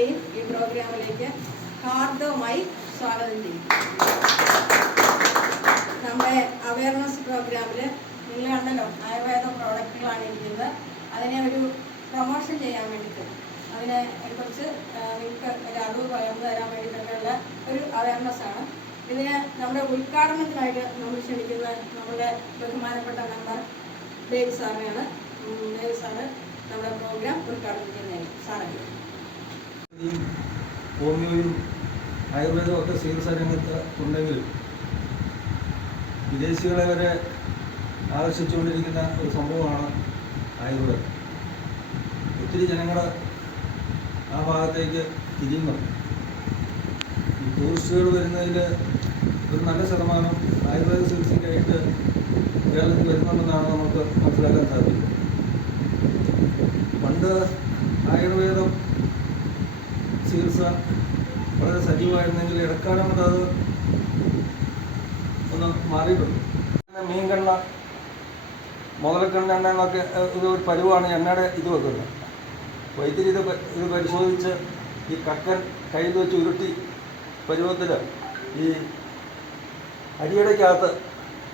എല്ലാവരെയും ഈ പ്രോഗ്രാമിലേക്ക് ഹാർദവമായി സ്വാഗതം ചെയ്യും. നമ്മുടെ അവയർനെസ് പ്രോഗ്രാമിൽ നിങ്ങൾ കണ്ടല്ലോ, ആയുർവേദ പ്രോഡക്റ്റുകളാണ് ഇരിക്കുന്നത്. അതിനെ ഒരു പ്രൊമോഷൻ ചെയ്യാൻ വേണ്ടിയിട്ട്, അതിനെക്കുറിച്ച് നിങ്ങൾക്ക് ഒരു അറിവ് പകർന്നു തരാൻ വേണ്ടിയിട്ടുള്ള ഒരു അവയർനെസ് ആണ്. ഇതിന് നമ്മുടെ ഉദ്ഘാടനത്തിനായിട്ട് നമ്മൾ ക്ഷണിക്കുന്ന നമ്മുടെ ബഹുമാനപ്പെട്ട മെമ്പർ ദേവ് സാറിനെയാണ്. ദേവ് സാറ് നമ്മുടെ പ്രോഗ്രാം ഉദ്ഘാടനം ചെയ്യുന്നത്. സാറേ, ഹോമിയോയും ആയുർവേദവും ഒക്കെ ചികിത്സാ രംഗത്ത് ഉണ്ടെങ്കിലും വിദേശികളെ വരെ ആകർഷിച്ചുകൊണ്ടിരിക്കുന്ന ഒരു സംഭവമാണ് ആയുർവേദം. ഒത്തിരി ജനങ്ങൾ ആ ഭാഗത്തേക്ക് തിരിയുന്നുണ്ട്. ഈ ടൂറിസ്റ്റുകൾ വരുന്നതിൽ ഒരു നല്ല ശതമാനം ആയുർവേദ ചികിത്സയ്ക്കായിട്ട് കേരളത്തിൽ വരുന്നുണ്ടെന്നാണ് നമുക്ക് മനസ്സിലാക്കാൻ സാധിക്കുന്നത്. പണ്ട് ആയുർവേദം ചികിത്സ വളരെ സജീവമായിരുന്നെങ്കിൽ ഇടക്കാലം കൊണ്ട് അത് ഒന്ന് മാറിയിട്ടുണ്ട്. മീൻകണ്ണ, മുതലക്കണ്ണ എണ്ണ എന്നൊക്കെ ഒരു പരുവാണ് എണ്ണയുടെ ഇത് വെക്കുന്നത്. വൈദ്യുതി ഇത് പരിശോധിച്ച് ഈ കക്കൻ കയ്യിൽ വെച്ച് ഉരുട്ടി പരുവത്തിൽ ഈ അരിയുടെക്കകത്ത്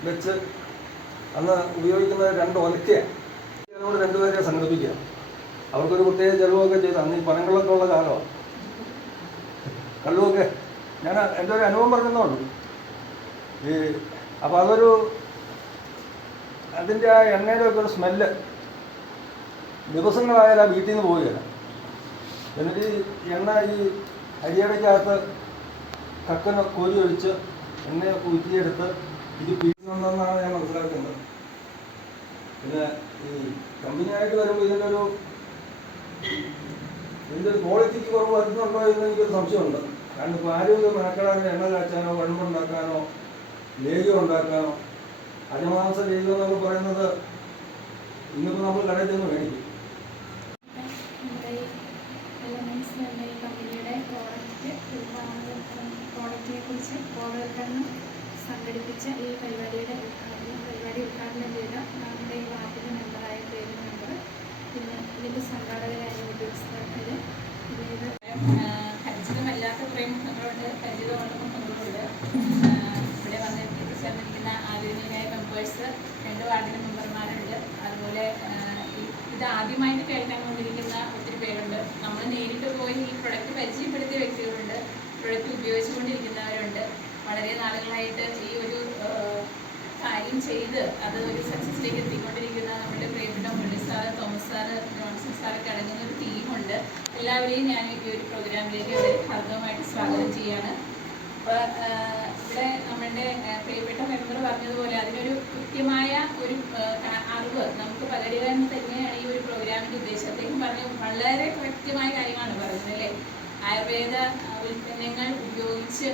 വെച്ച് അന്ന് ഉപയോഗിക്കുന്നത് 2 ഒലക്കയാണ്. അതിനോട് 2 പേരെ സംഘടിപ്പിക്കുക. അവർക്കൊരു പ്രത്യേക ചെലവൊക്കെ ചെയ്ത് അന്ന് ഈ പനങ്ങളൊക്കെ ഉള്ള കാലമാണ്. കള്ളുമൊക്കെ ഞാൻ എൻ്റെ ഒരു അനുഭവം പറഞ്ഞെന്നുള്ളൂ. ഈ അപ്പോൾ അതിൻ്റെ ആ എണ്ണയിലൊക്കെ ഒരു സ്മെല്ല് ദിവസങ്ങളായാലും ആ വീട്ടിൽ നിന്ന് പോവുകയില്ല. എന്നിട്ട് ഈ എണ്ണ ഈ അരിയടയ്ക്കകത്ത് കക്കനെ കോരി ഒഴിച്ച് എണ്ണയൊക്കെ ഊറ്റിയെടുത്ത് ഇത് പിടിക്കുന്നുണ്ടെന്നാണ് ഞാൻ മനസ്സിലാക്കുന്നത്. പിന്നെ ഈ കമ്പനിയായിട്ട് വരുമ്പോൾ ഇതിൻ്റെ ഒരു ക്വാളിറ്റിക്ക് കുറവ് വരുന്നുണ്ടോ എന്ന് എനിക്കൊരു സംശയമുണ്ട്. കാരണം ഇപ്പോൾ ആരും മെനക്കെടാൻ എണ്ണ കാച്ചാനോ വെണ്ണുണ്ടാക്കാനോ ലേഹ്യം ഉണ്ടാക്കാനോ അജമാംസ ലേഹ്യം എന്നൊക്കെ പറയുന്നത് ഇന്നിപ്പോൾ നമ്മൾ കടയിൽ ചെന്ന് മേടിക്കും. പ്രോഡക്റ്റിനെ കുറിച്ച് ബോധവൽക്കരണം സംഘടിപ്പിച്ച ഈ പരിപാടി ഉദ്ഘാടനം ചെയ്ത നമ്മുടെ ഈ വാർഡിൻ്റെ മെമ്പറായ പേര് മെമ്പർ, പിന്നെ ഇതിൻ്റെ സംഘാടകരായ ഉദ്യോഗസ്ഥർ, പിന്നെ ഇത് പരിചിതമല്ലാത്ത കുറേ മുഖങ്ങളുണ്ട്, പരിചിതമുള്ള മുഖങ്ങളുണ്ട്. ഇവിടെ വന്ന് എത്തിച്ചേർന്നിരിക്കുന്ന ആധുനികമായ മെമ്പേഴ്സ് 2 വാർഡിൻ്റെ മെമ്പർമാരുണ്ട്. അതുപോലെ ഇത് ആദ്യമായിട്ട് കേൾക്കാൻ കൊണ്ടിരിക്കുന്ന ഒത്തിരി പേരുണ്ട്. നമ്മൾ നേരിട്ട് പോയി ഈ പ്രൊഡക്റ്റ് പരിചയപ്പെടുത്തിയ വ്യക്തികളുണ്ട്, പ്രൊഡക്റ്റ് ഉപയോഗിച്ചുകൊണ്ടിരിക്കുന്നവരുണ്ട്. വളരെ നാളുകളായിട്ട് ഈ ഒരു കാര്യം ചെയ്ത് അത് ഒരു സക്സസിലേക്ക് എത്തിക്കൊണ്ടിരിക്കുന്ന നമ്മുടെ പ്രിയപ്പെട്ട മുരളി സാറ്, തോമസ് സാറ്, ജോൺസൺ സാറൊക്കെ അടങ്ങുന്ന ഒരു ടീമുണ്ട്. എല്ലാവരെയും ഞാൻ ഈ ഒരു പ്രോഗ്രാമിലേക്ക് വളരെ ഹാർദവമായിട്ട് സ്വാഗതം ചെയ്യാണ്. അപ്പോൾ ഇവിടെ നമ്മളുടെ പ്രിയപ്പെട്ട മെമ്പർ പറഞ്ഞതുപോലെ അതിനൊരു കൃത്യമായ ഒരു അറിവ് നമുക്ക് പകരുക എന്ന് തന്നെയാണ് ഈ ഒരു പ്രോഗ്രാമിൻ്റെ ഉദ്ദേശം. അദ്ദേഹം പറഞ്ഞു വളരെ കൃത്യമായ കാര്യമാണ് പറഞ്ഞത്, അല്ലേ? ആയുർവേദ ഉൽപ്പന്നങ്ങൾ ഉപയോഗിച്ച്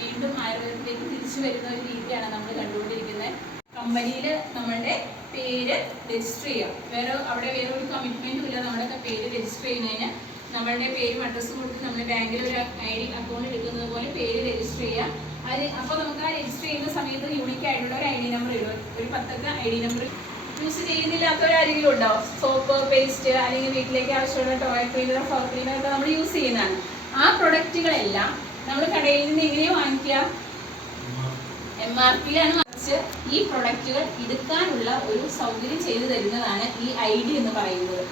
വീണ്ടും ആയുർവേദത്തിലേക്ക് തിരിച്ചു വരുന്ന ഒരു രീതിയാണ് നമ്മൾ കണ്ടുകൊണ്ടിരിക്കുന്നത്. കമ്പനിയിൽ നമ്മളുടെ പേര് രജിസ്റ്റർ ചെയ്യാം. അവിടെ വേറെ ഒരു കമ്മിറ്റ്മെൻറ്റും ഇല്ല. നമ്മുടെയൊക്കെ പേര് രജിസ്റ്റർ ചെയ്യുന്നതിന് നമ്മളുടെ പേരും അഡ്രസ്സും കൊടുത്ത് നമ്മൾ ബാങ്കിൽ ഒരു ID അക്കൗണ്ട് എടുക്കുന്നത് പോലെ പേര് രജിസ്റ്റർ ചെയ്യാം. അപ്പോൾ നമുക്ക് ആ രജിസ്റ്റർ ചെയ്യുന്ന സമയത്ത് യൂണിക് ആയിട്ടുള്ള ഒരു ID നമ്പർ ഇടും. ഒരു 10 ID നമ്പർ യൂസ് ചെയ്യുന്നില്ലാത്തവരാരെങ്കിലും ഉണ്ടാവും. സോപ്പ്, പേസ്റ്റ്, അല്ലെങ്കിൽ വീട്ടിലേക്ക് ആവശ്യമുള്ള ടോയ്ലറ്റ് ക്ലീനർ, ഫ്ലോർ ക്ലീനർ ഒക്കെ നമ്മൾ യൂസ് ചെയ്യുന്നതാണ്. ആ പ്രൊഡക്റ്റുകളെല്ലാം നമ്മൾ കടയിൽ നിന്ന് എങ്ങനെയാണ് വാങ്ങിക്കുക? MRPയിലാണ് മറിച്ച് ഈ പ്രൊഡക്റ്റുകൾ എടുക്കാനുള്ള ഒരു സൗകര്യം ചെയ്തു തരുന്നതാണ് ഈ ID എന്ന് പറയുന്നത്.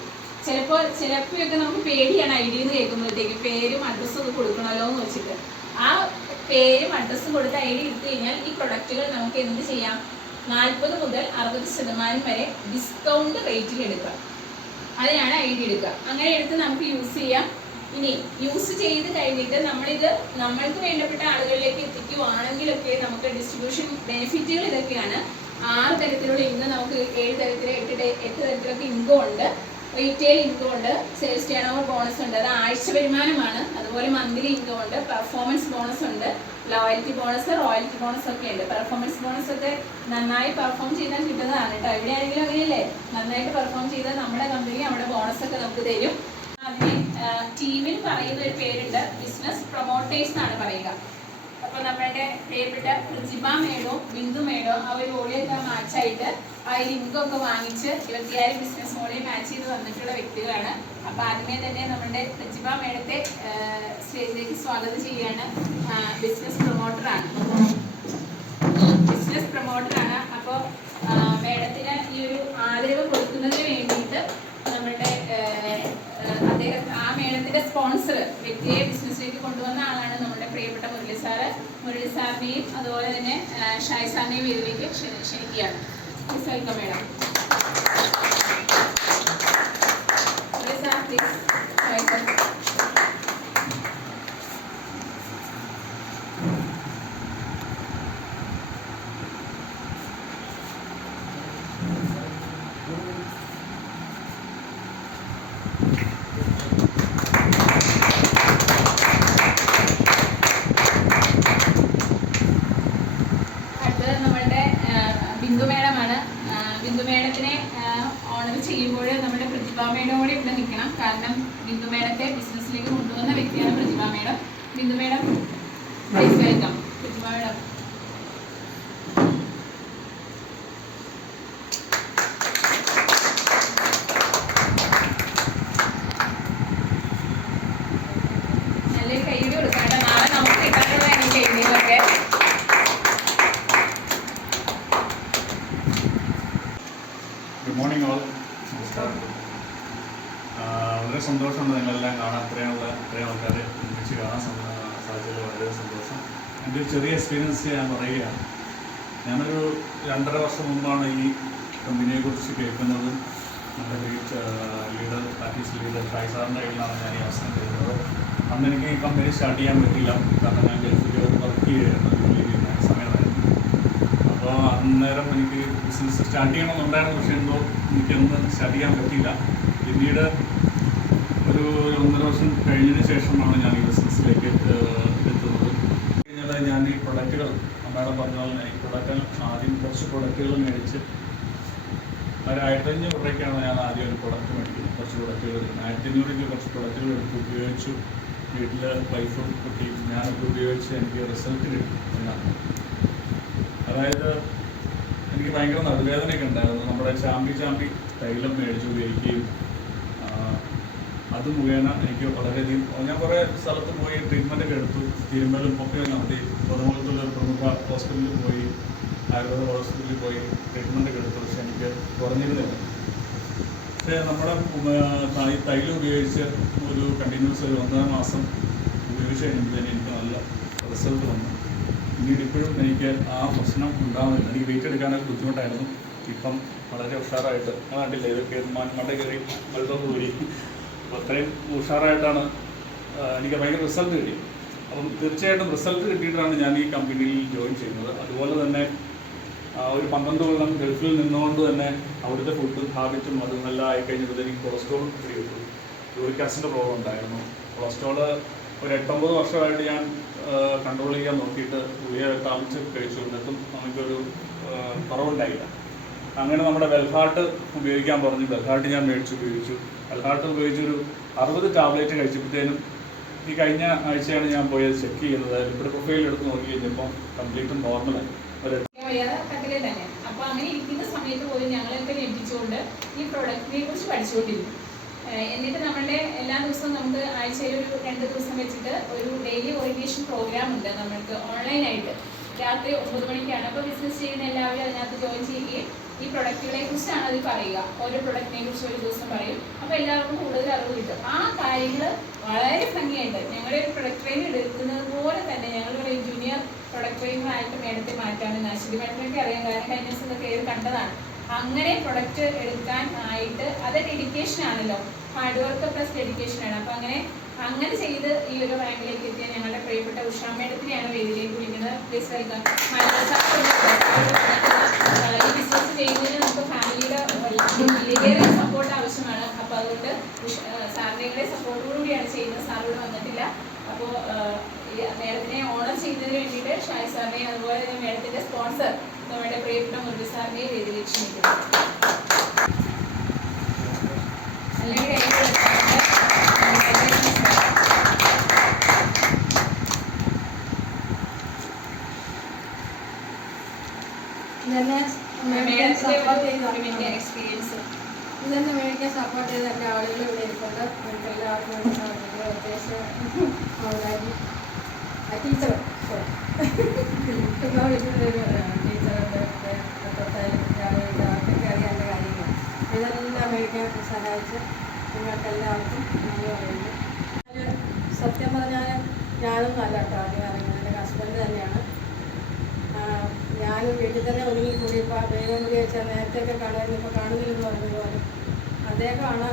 ചിലപ്പോഴൊക്കെ നമുക്ക് പേടിയാണ് ID എന്ന് കേൾക്കുമ്പോഴത്തേക്ക്. പേരും അഡ്രസ്സും ഒക്കെ കൊടുക്കണമല്ലോ എന്ന് വെച്ചിട്ട് ആ പേരും അഡ്രസ്സും കൊടുത്ത് ID എടുത്തു കഴിഞ്ഞാൽ ഈ പ്രൊഡക്റ്റുകൾ നമുക്ക് എന്ത് ചെയ്യാം? 40 മുതൽ 60% വരെ ഡിസ്കൗണ്ട് റേറ്റിൽ എടുക്കാം. അതിനാണ് ID എടുക്കുക. അങ്ങനെ എടുത്ത് നമുക്ക് യൂസ് ചെയ്യാം. ഇനി യൂസ് ചെയ്ത് കഴിഞ്ഞിട്ട് നമ്മളിത് നമ്മൾക്ക് വേണ്ടപ്പെട്ട ആളുകളിലേക്ക് എത്തിക്കുവാണെങ്കിലൊക്കെ നമുക്ക് ഡിസ്ട്രിബ്യൂഷൻ ബെനിഫിറ്റുകൾ ഇതൊക്കെയാണ്. 6 തരത്തിലുള്ള ഇൻകം, നമുക്ക് 7 തരത്തിൽ 8 തരത്തിലൊക്കെ ഇൻകം ഉണ്ട്. റീറ്റെയിൽ ഇൻകം ഉണ്ട്, സെയിൽസ് ടേൺ ഓവർ ബോണസ് ഉണ്ട്, അത് ആഴ്ച വരുമാനമാണ്. അതുപോലെ മന്ത്ലി ഇൻകം ഉണ്ട്, പെർഫോമൻസ് ബോണസ് ഉണ്ട്, ലോയൽറ്റി ബോണസ്, റോയൽറ്റി ബോണസ് ഒക്കെ ഉണ്ട്. പെർഫോമൻസ് ബോണസ് ഒക്കെ നന്നായി പെർഫോം ചെയ്താൽ കിട്ടുന്നതാണ് കേട്ടോ. എവിടെ ആണെങ്കിലും അങ്ങനെയല്ലേ, നന്നായിട്ട് പെർഫോം ചെയ്താൽ നമ്മുടെ കമ്പനി അവിടെ ബോണസ് ഒക്കെ നമുക്ക് തരും. അതിന് ടീമിൽ പറയുന്ന ഒരു പേരുണ്ട്, ബിസിനസ് പ്രൊമോട്ടേഴ്സ് എന്നാണ് പറയുക. അപ്പോൾ നമ്മളുടെ പ്രിയപ്പെട്ട പ്രതിഭ മേഡോ ബിന്ദു മേഡോ ആ ഒരു ഓഡിയൊക്കെ മാച്ചായിട്ട് ആ ലിങ്കൊക്കെ വാങ്ങിച്ച് 26 ബിസിനസ് മോഡൽ മാച്ച് ചെയ്ത് വന്നിട്ടുള്ള വ്യക്തികളാണ്. അപ്പോൾ ആദ്യമേ തന്നെ നമ്മുടെ പ്രതിഭ പ്രതിഭ മേഡത്തെ സ്റ്റേജിലേക്ക് സ്വാഗതം ചെയ്യാണ്. ബിസിനസ് പ്രൊമോട്ടറാണ്. അപ്പോൾ മേഡത്തിന് ഈ ഒരു ആദരവ് കൊടുക്കുന്നതിന് വേണ്ടിയിട്ട് നമ്മുടെ ആ മേഡത്തിന്റെ സ്പോൺസർ വ്യക്തിയെ ബിസിനസ്സിലേക്ക് കൊണ്ടുവന്ന ആളാണ് നമ്മുടെ പ്രിയപ്പെട്ട മുരളി സാറ്. മുരളി സാറിനെയും അതുപോലെ തന്നെ ഷായ് സാറിനെയും വേദിയിലേക്ക് ക്ഷണിക്കുകയാണ്. Please welcome madam. Murali sir please welcome. Bindu മേഡമാണ്. ബിന്ദു മേഡത്തിനെ ഓണർ ചെയ്യുമ്പോൾ നമ്മുടെ പ്രതിഭ മേഡം കൂടി ഇവിടെ നിൽക്കണം. കാരണം ബിന്ദു മേഡത്തെ ബിസിനസ്സിലേക്ക് കൊണ്ടുവന്ന വ്യക്തിയാണ് Prathibha madam. Bindu madam please welcome. Prathibha madam. നല്ലൊരു കൈയ്യടി കൊടുക്കാം. നാളെ നമുക്ക് കിട്ടാനുള്ളതാണ് ഈ കൈയ്യടികളൊക്കെ. Good morning all. നമസ്കാരം. വളരെ സന്തോഷമുണ്ട് നിങ്ങളെല്ലാം കാണാൻ ഇത്രയും ആൾക്കാരെ ഒരുമിച്ച് കാണാൻ സാധിച്ചതിൽ വളരെ സന്തോഷം. എൻ്റെ ഒരു ചെറിയ എക്സ്പീരിയൻസ് ഞാൻ പറയുകയാണ്. ഞാനൊരു 2.5 വർഷം മുമ്പാണ് ഈ കമ്പനിയെക്കുറിച്ച് കേൾക്കുന്നതും നമ്മുടെ ലീഡർ ആർട്ടിസ്റ്റ് ലീഡർ ഷായ് സാറിൻ്റെ കയ്യിലാണ് ഞാൻ ഈ അവസരം ചെയ്യുന്നത്. അന്ന് എനിക്ക് ഈ കമ്പനി സ്റ്റാർട്ട് ചെയ്യാൻ പറ്റില്ല. കാരണം ഞാൻ ഗൾഫിൽ വർക്ക് ചെയ്യുകയായിരുന്നു, ജോലി ചെയ്യുന്ന സമയമായിരുന്നു. അപ്പോൾ അന്നേരം എനിക്ക് ബിസിനസ് സ്റ്റാർട്ട് ചെയ്യണമെന്നുണ്ടായിരുന്നു. പക്ഷേ എന്തോ എനിക്കൊന്നും സ്റ്റാർട്ട് ചെയ്യാൻ പറ്റിയില്ല. പിന്നീട് ഒരു 1.5 വർഷം കഴിഞ്ഞതിന് ശേഷമാണ് ഞാൻ ഈ ബിസിനസ്സിലേക്ക് എത്തുന്നത്. കഴിഞ്ഞാൽ ഞാൻ ഈ പ്രൊഡക്റ്റുകൾ മേഡം പറഞ്ഞ പോലെ ഈ പ്രൊഡക്റ്റ് ആദ്യം കുറച്ച് പ്രൊഡക്റ്റുകൾ മേടിച്ച് ഒരു 1500 രൂപയ്ക്കാണ് ഞാൻ ആദ്യം ഒരു പ്രൊഡക്റ്റ് മേടിക്കുന്നത്. കുറച്ച് പ്രൊഡക്റ്റുകൾ 1500 രൂപയ്ക്ക് കുറച്ച് പ്രൊഡക്റ്റുകൾ എടുത്ത് ഉപയോഗിച്ചു. വീട്ടിൽ വൈഫും കുട്ടിയും ഞാനൊക്കെ ഉപയോഗിച്ച് എനിക്ക് റിസൾട്ട് കിട്ടി. അതായത് എനിക്ക് ഭയങ്കര നടുവേദനയൊക്കെ ഉണ്ടായിരുന്നു. നമ്മുടെ ചാമ്പി തൈലം മേടിച്ച് ഉപയോഗിക്കുകയും അത് മുഖേന എനിക്ക് വളരെയധികം ഞാൻ കുറേ സ്ഥലത്ത് പോയി ട്രീറ്റ്മെൻറ്റൊക്കെ എടുത്തു. തിരുമ്മലും ഒക്കെ നടത്തി. പൊതുമുഖത്തുള്ള ഒരു പ്രമുഖ ഹോസ്പിറ്റലിൽ പോയി, ആയുർവേദ ഹോസ്പിറ്റലിൽ പോയി ട്രീറ്റ്മെൻറ്റൊക്കെ എടുത്തു. പക്ഷെ എനിക്ക് കുറഞ്ഞിരുന്നില്ല. പക്ഷേ നമ്മുടെ തൈലം ഉപയോഗിച്ച് ഒരു കണ്ടിന്യൂസ് ഒരു 1.5 മാസം ഉപയോഗിച്ച് കഴിയുമ്പോഴത്തേന് എനിക്ക് നല്ല റിസൾട്ട് വന്നു. പിന്നീട് ഇപ്പോഴും എനിക്ക് ആ പ്രശ്നം ഉണ്ടാകുന്നില്ല. എനിക്ക് വെയിറ്റ് എടുക്കാനൊക്കെ ബുദ്ധിമുട്ടായിരുന്നു. ഇപ്പം വളരെ ഉഷാറായിട്ട് കണ്ടില്ലേ, ഇതൊക്കെ മണ്ട കയറി വെള്ളം പോയി. അപ്പോൾ അത്രയും ഉഷാറായിട്ടാണ് എനിക്ക് ഭയങ്കര റിസൾട്ട് കിട്ടി. അപ്പം തീർച്ചയായിട്ടും റിസൾട്ട് കിട്ടിയിട്ടാണ് ഞാൻ ഈ കമ്പനിയിൽ ജോയിൻ ചെയ്യുന്നത്. അതുപോലെ തന്നെ ഒരു 12 കൊല്ലം ഗൾഫിൽ നിന്നുകൊണ്ട് തന്നെ അവിടുത്തെ ഫുഡും ഹാബിറ്റും അതെല്ലാം ആയിക്കഴിഞ്ഞപ്പോൾ എനിക്ക് കൊളസ്ട്രോൾ കിട്ടും. യൂറിക് ആസിഡിൻ്റെ പ്രോബ്ലം ഉണ്ടായിരുന്നു. കൊളസ്ട്രോള് ഒരു 8-9 വർഷമായിട്ട് ഞാൻ കൺട്രോൾ ചെയ്യാൻ നോക്കിയിട്ട് ഗുളിക താമസിച്ച് കഴിച്ചുകൊണ്ടിട്ടും നമുക്കൊരു കുറവുണ്ടായില്ല. അങ്ങനെ നമ്മുടെ വെൽഹാർട്ട് ഉപയോഗിക്കാൻ പറഞ്ഞു. വെൽഹാർട്ട് ഞാൻ മേടിച്ച് ഉപയോഗിച്ചു. വെൽഹാർട്ട് ഉപയോഗിച്ചൊരു 60 ടാബ്ലറ്റ് കഴിച്ചപ്പോഴത്തേനും ഈ കഴിഞ്ഞ ആഴ്ചയാണ് ഞാൻ പോയി അത് ചെക്ക് ചെയ്യുന്നത്. ലിപ്പിഡ് പ്രൊഫൈൽ എടുത്ത് നോക്കി കഴിഞ്ഞപ്പോൾ കംപ്ലീറ്റ് നോർമലായി. തന്നെ. അപ്പോൾ അങ്ങനെ ഇരിക്കുന്ന സമയത്ത് പോലും ഞങ്ങളൊക്കെ ഞെട്ടിച്ചുകൊണ്ട് ഈ പ്രൊഡക്റ്റിനെ കുറിച്ച് പഠിച്ചുകൊണ്ടിരുന്നു. എന്നിട്ട് നമ്മളുടെ എല്ലാ ദിവസവും നമുക്ക് ആഴ്ചയിൽ ഒരു 2 ദിവസം വെച്ചിട്ട് ഒരു ഡെയിലി ഓറിയന്റേഷൻ പ്രോഗ്രാം ഉണ്ട് നമ്മൾക്ക് ഓൺലൈനായിട്ട്. രാത്രി 9 മണിക്കാണ്. അപ്പോൾ ബിസിനസ് ചെയ്യുന്ന എല്ലാവരും അതിനകത്ത് ജോയിൻ ചെയ്യുകയും ഈ പ്രൊഡക്റ്റുകളെ കുറിച്ചാണ് അതിൽ പറയുക. ഓരോ പ്രൊഡക്റ്റിനെ കുറിച്ച് ഒരു ദിവസം പറയും. അപ്പോൾ എല്ലാവർക്കും കൂടുതൽ അറിവ് കിട്ടും. ആ കാര്യങ്ങൾ വളരെ ഭംഗിയായിട്ട് ഞങ്ങളുടെ ഒരു പ്രൊഡക്റ്റ് ട്രെയിൻ എടുക്കുന്നത് പോലെ തന്നെ ഞങ്ങൾ പറയും ജൂനിയർ പ്രൊഡക്റ്റ് ട്രെയിനറായിട്ട് മേഡത്തെ മാറ്റാമെന്ന്. അശ്വതി മേഡത്തിനൊക്കെ അറിയാം, കാരണം കഴിഞ്ഞ ദിവസം കയറി കണ്ടതാണ്. അങ്ങനെ പ്രൊഡക്റ്റ് എടുക്കാൻ ആയിട്ട് അത് ഡെഡിക്കേഷൻ ആണല്ലോ, ഹാർഡ് വർക്ക് പ്ലസ് ഡെഡിക്കേഷനാണ്. അപ്പോൾ അങ്ങനെ ചെയ്ത് ഈ ഒരു റാങ്കിലേക്ക് എത്തിയ ഞങ്ങളുടെ പ്രിയപ്പെട്ട ഉഷാ മേഡത്തിനെയാണ് വേദിയിലേക്ക് വിളിക്കുന്നത്. Please welcome. ഈ ബിസിനസ് ചെയ്യുന്നതിന് നമുക്ക് ഫാമിലിയുടെ വലിയ സപ്പോർട്ട് ആവശ്യമാണ്. അപ്പോൾ അതുകൊണ്ട് സാറിൻ്റെ സപ്പോർട്ടോടുകൂടിയാണ് ചെയ്യുന്നത്. സാർ ഇവിടെ വന്നിട്ടില്ല. അപ്പോൾ മേഡത്തിനെ ഓണർ ചെയ്യുന്നതിന് വേണ്ടിയിട്ട് ഷായ് സാറിനെയും അതുപോലെ തന്നെ മേഡത്തിൻ്റെ സ്പോൺസർ നമ്മുടെ പ്രിയപ്പെട്ട മുരളി സാറിനെയും വേദിയിലേക്ക് ക്ഷണിക്കുന്നു. അല്ലെങ്കിൽ ഇതെന്നെ മേടിക്കാൻ സപ്പോർട്ട് ചെയ്ത എൻ്റെ ആളുകൾ ഇവിടെ ഇരിപ്പുണ്ട്. എല്ലാവർക്കും ടീച്ചർ ഇപ്പോൾ വീട്ടിലൊരു ടീച്ചറുണ്ട്, തൊട്ടാലും രാവിലെ അവർക്കൊക്കെ അറിയാവുന്ന കാര്യങ്ങൾ ഇതെല്ലാം മേടിക്കാൻ സഹായിച്ച് നിങ്ങൾക്കെല്ലാവർക്കും നന്ദി പറയുന്നു. സത്യം പറഞ്ഞാൽ ഞാനൊന്നും അല്ല കേട്ടോ ആദ്യം അറിയുന്നത്, എൻ്റെ ഹസ്ബൻഡ് തന്നെയാണ്. ഞാനും വീട്ടിൽ തന്നെ ഒതുങ്ങിക്കൂടി ഇപ്പോൾ ദൈവം കൂടി വെച്ചാൽ നേരത്തെയൊക്കെ കാണുമായിരുന്നു, ഇപ്പോൾ കാണുന്നില്ലെന്ന് പറഞ്ഞതുപോലെ അദ്ദേഹമാണ്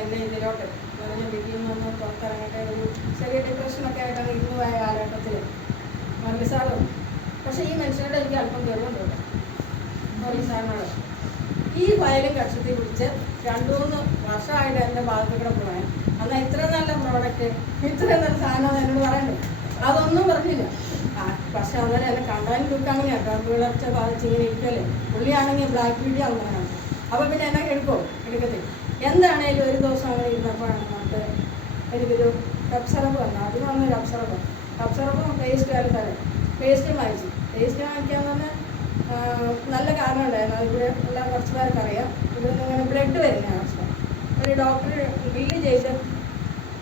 എന്നെ ഇതിലോട്ട് പറഞ്ഞ വീട്ടിൽ നിന്ന് പുറത്തിറങ്ങട്ടെ ഒരു ചെറിയ ഡിപ്രഷനൊക്കെ ആയിട്ടാണ് ഇരുന്ന് പോയ കാലഘട്ടത്തിൽ മമ്മി സാറും. പക്ഷേ ഈ മനുഷ്യനോട് എനിക്ക് അല്പം ഗർവമുണ്ട് മമ്മി സാറിനോട്. ഈ ഫയലും കക്ഷത്തിൽ പിടിച്ച് 2-3 വർഷമായിട്ട് എൻ്റെ ഭാഗത്ത് കൂടെ പോയാൽ എന്നാൽ ഇത്ര നല്ല പ്രോഡക്റ്റ് ഇത്രയും നല്ല സാധനം എന്നോട് പറയണ്ടേ, അതൊന്നും പറഞ്ഞില്ല. പക്ഷെ അന്നേരം എന്നെ കണ്ടാലും ലുക്കാണെങ്കിൽ കേട്ടോ വിളർച്ച ബാധിച്ച് ഇങ്ങനെ ഇരിക്കുമല്ലേ, പുള്ളിയാണെങ്കിൽ ബ്ലാക്ക് ബ്യൂട്ടി ആവുന്നതാണ്. അപ്പോൾ പിന്നെ എന്നെ എടുക്കത്തില്ല. എന്താണേലും ഒരു ദിവസം അങ്ങനെ ഇരുന്നപ്പോഴാണ് നമുക്ക് എനിക്കൊരു കപ്പ് സിറപ്പ് വന്നു. അതിന് വന്നൊരു കപ്പ് സിറപ്പും പേസ്റ്റും വാങ്ങിച്ചു. പേസ്റ്റ് വാങ്ങിക്കാന്ന് പറഞ്ഞാൽ നല്ല കാരണം ഉണ്ടായിരുന്നു. അതിവിടെ എല്ലാം കുറച്ച് പേർക്ക് അറിയാം. ഇവിടെ നിന്ന് ഇങ്ങനെ ബ്ലഡ് വരുന്ന അവസ്ഥ. ഒരു ഡോക്ടർ ബില്ല് ചെയ്ത്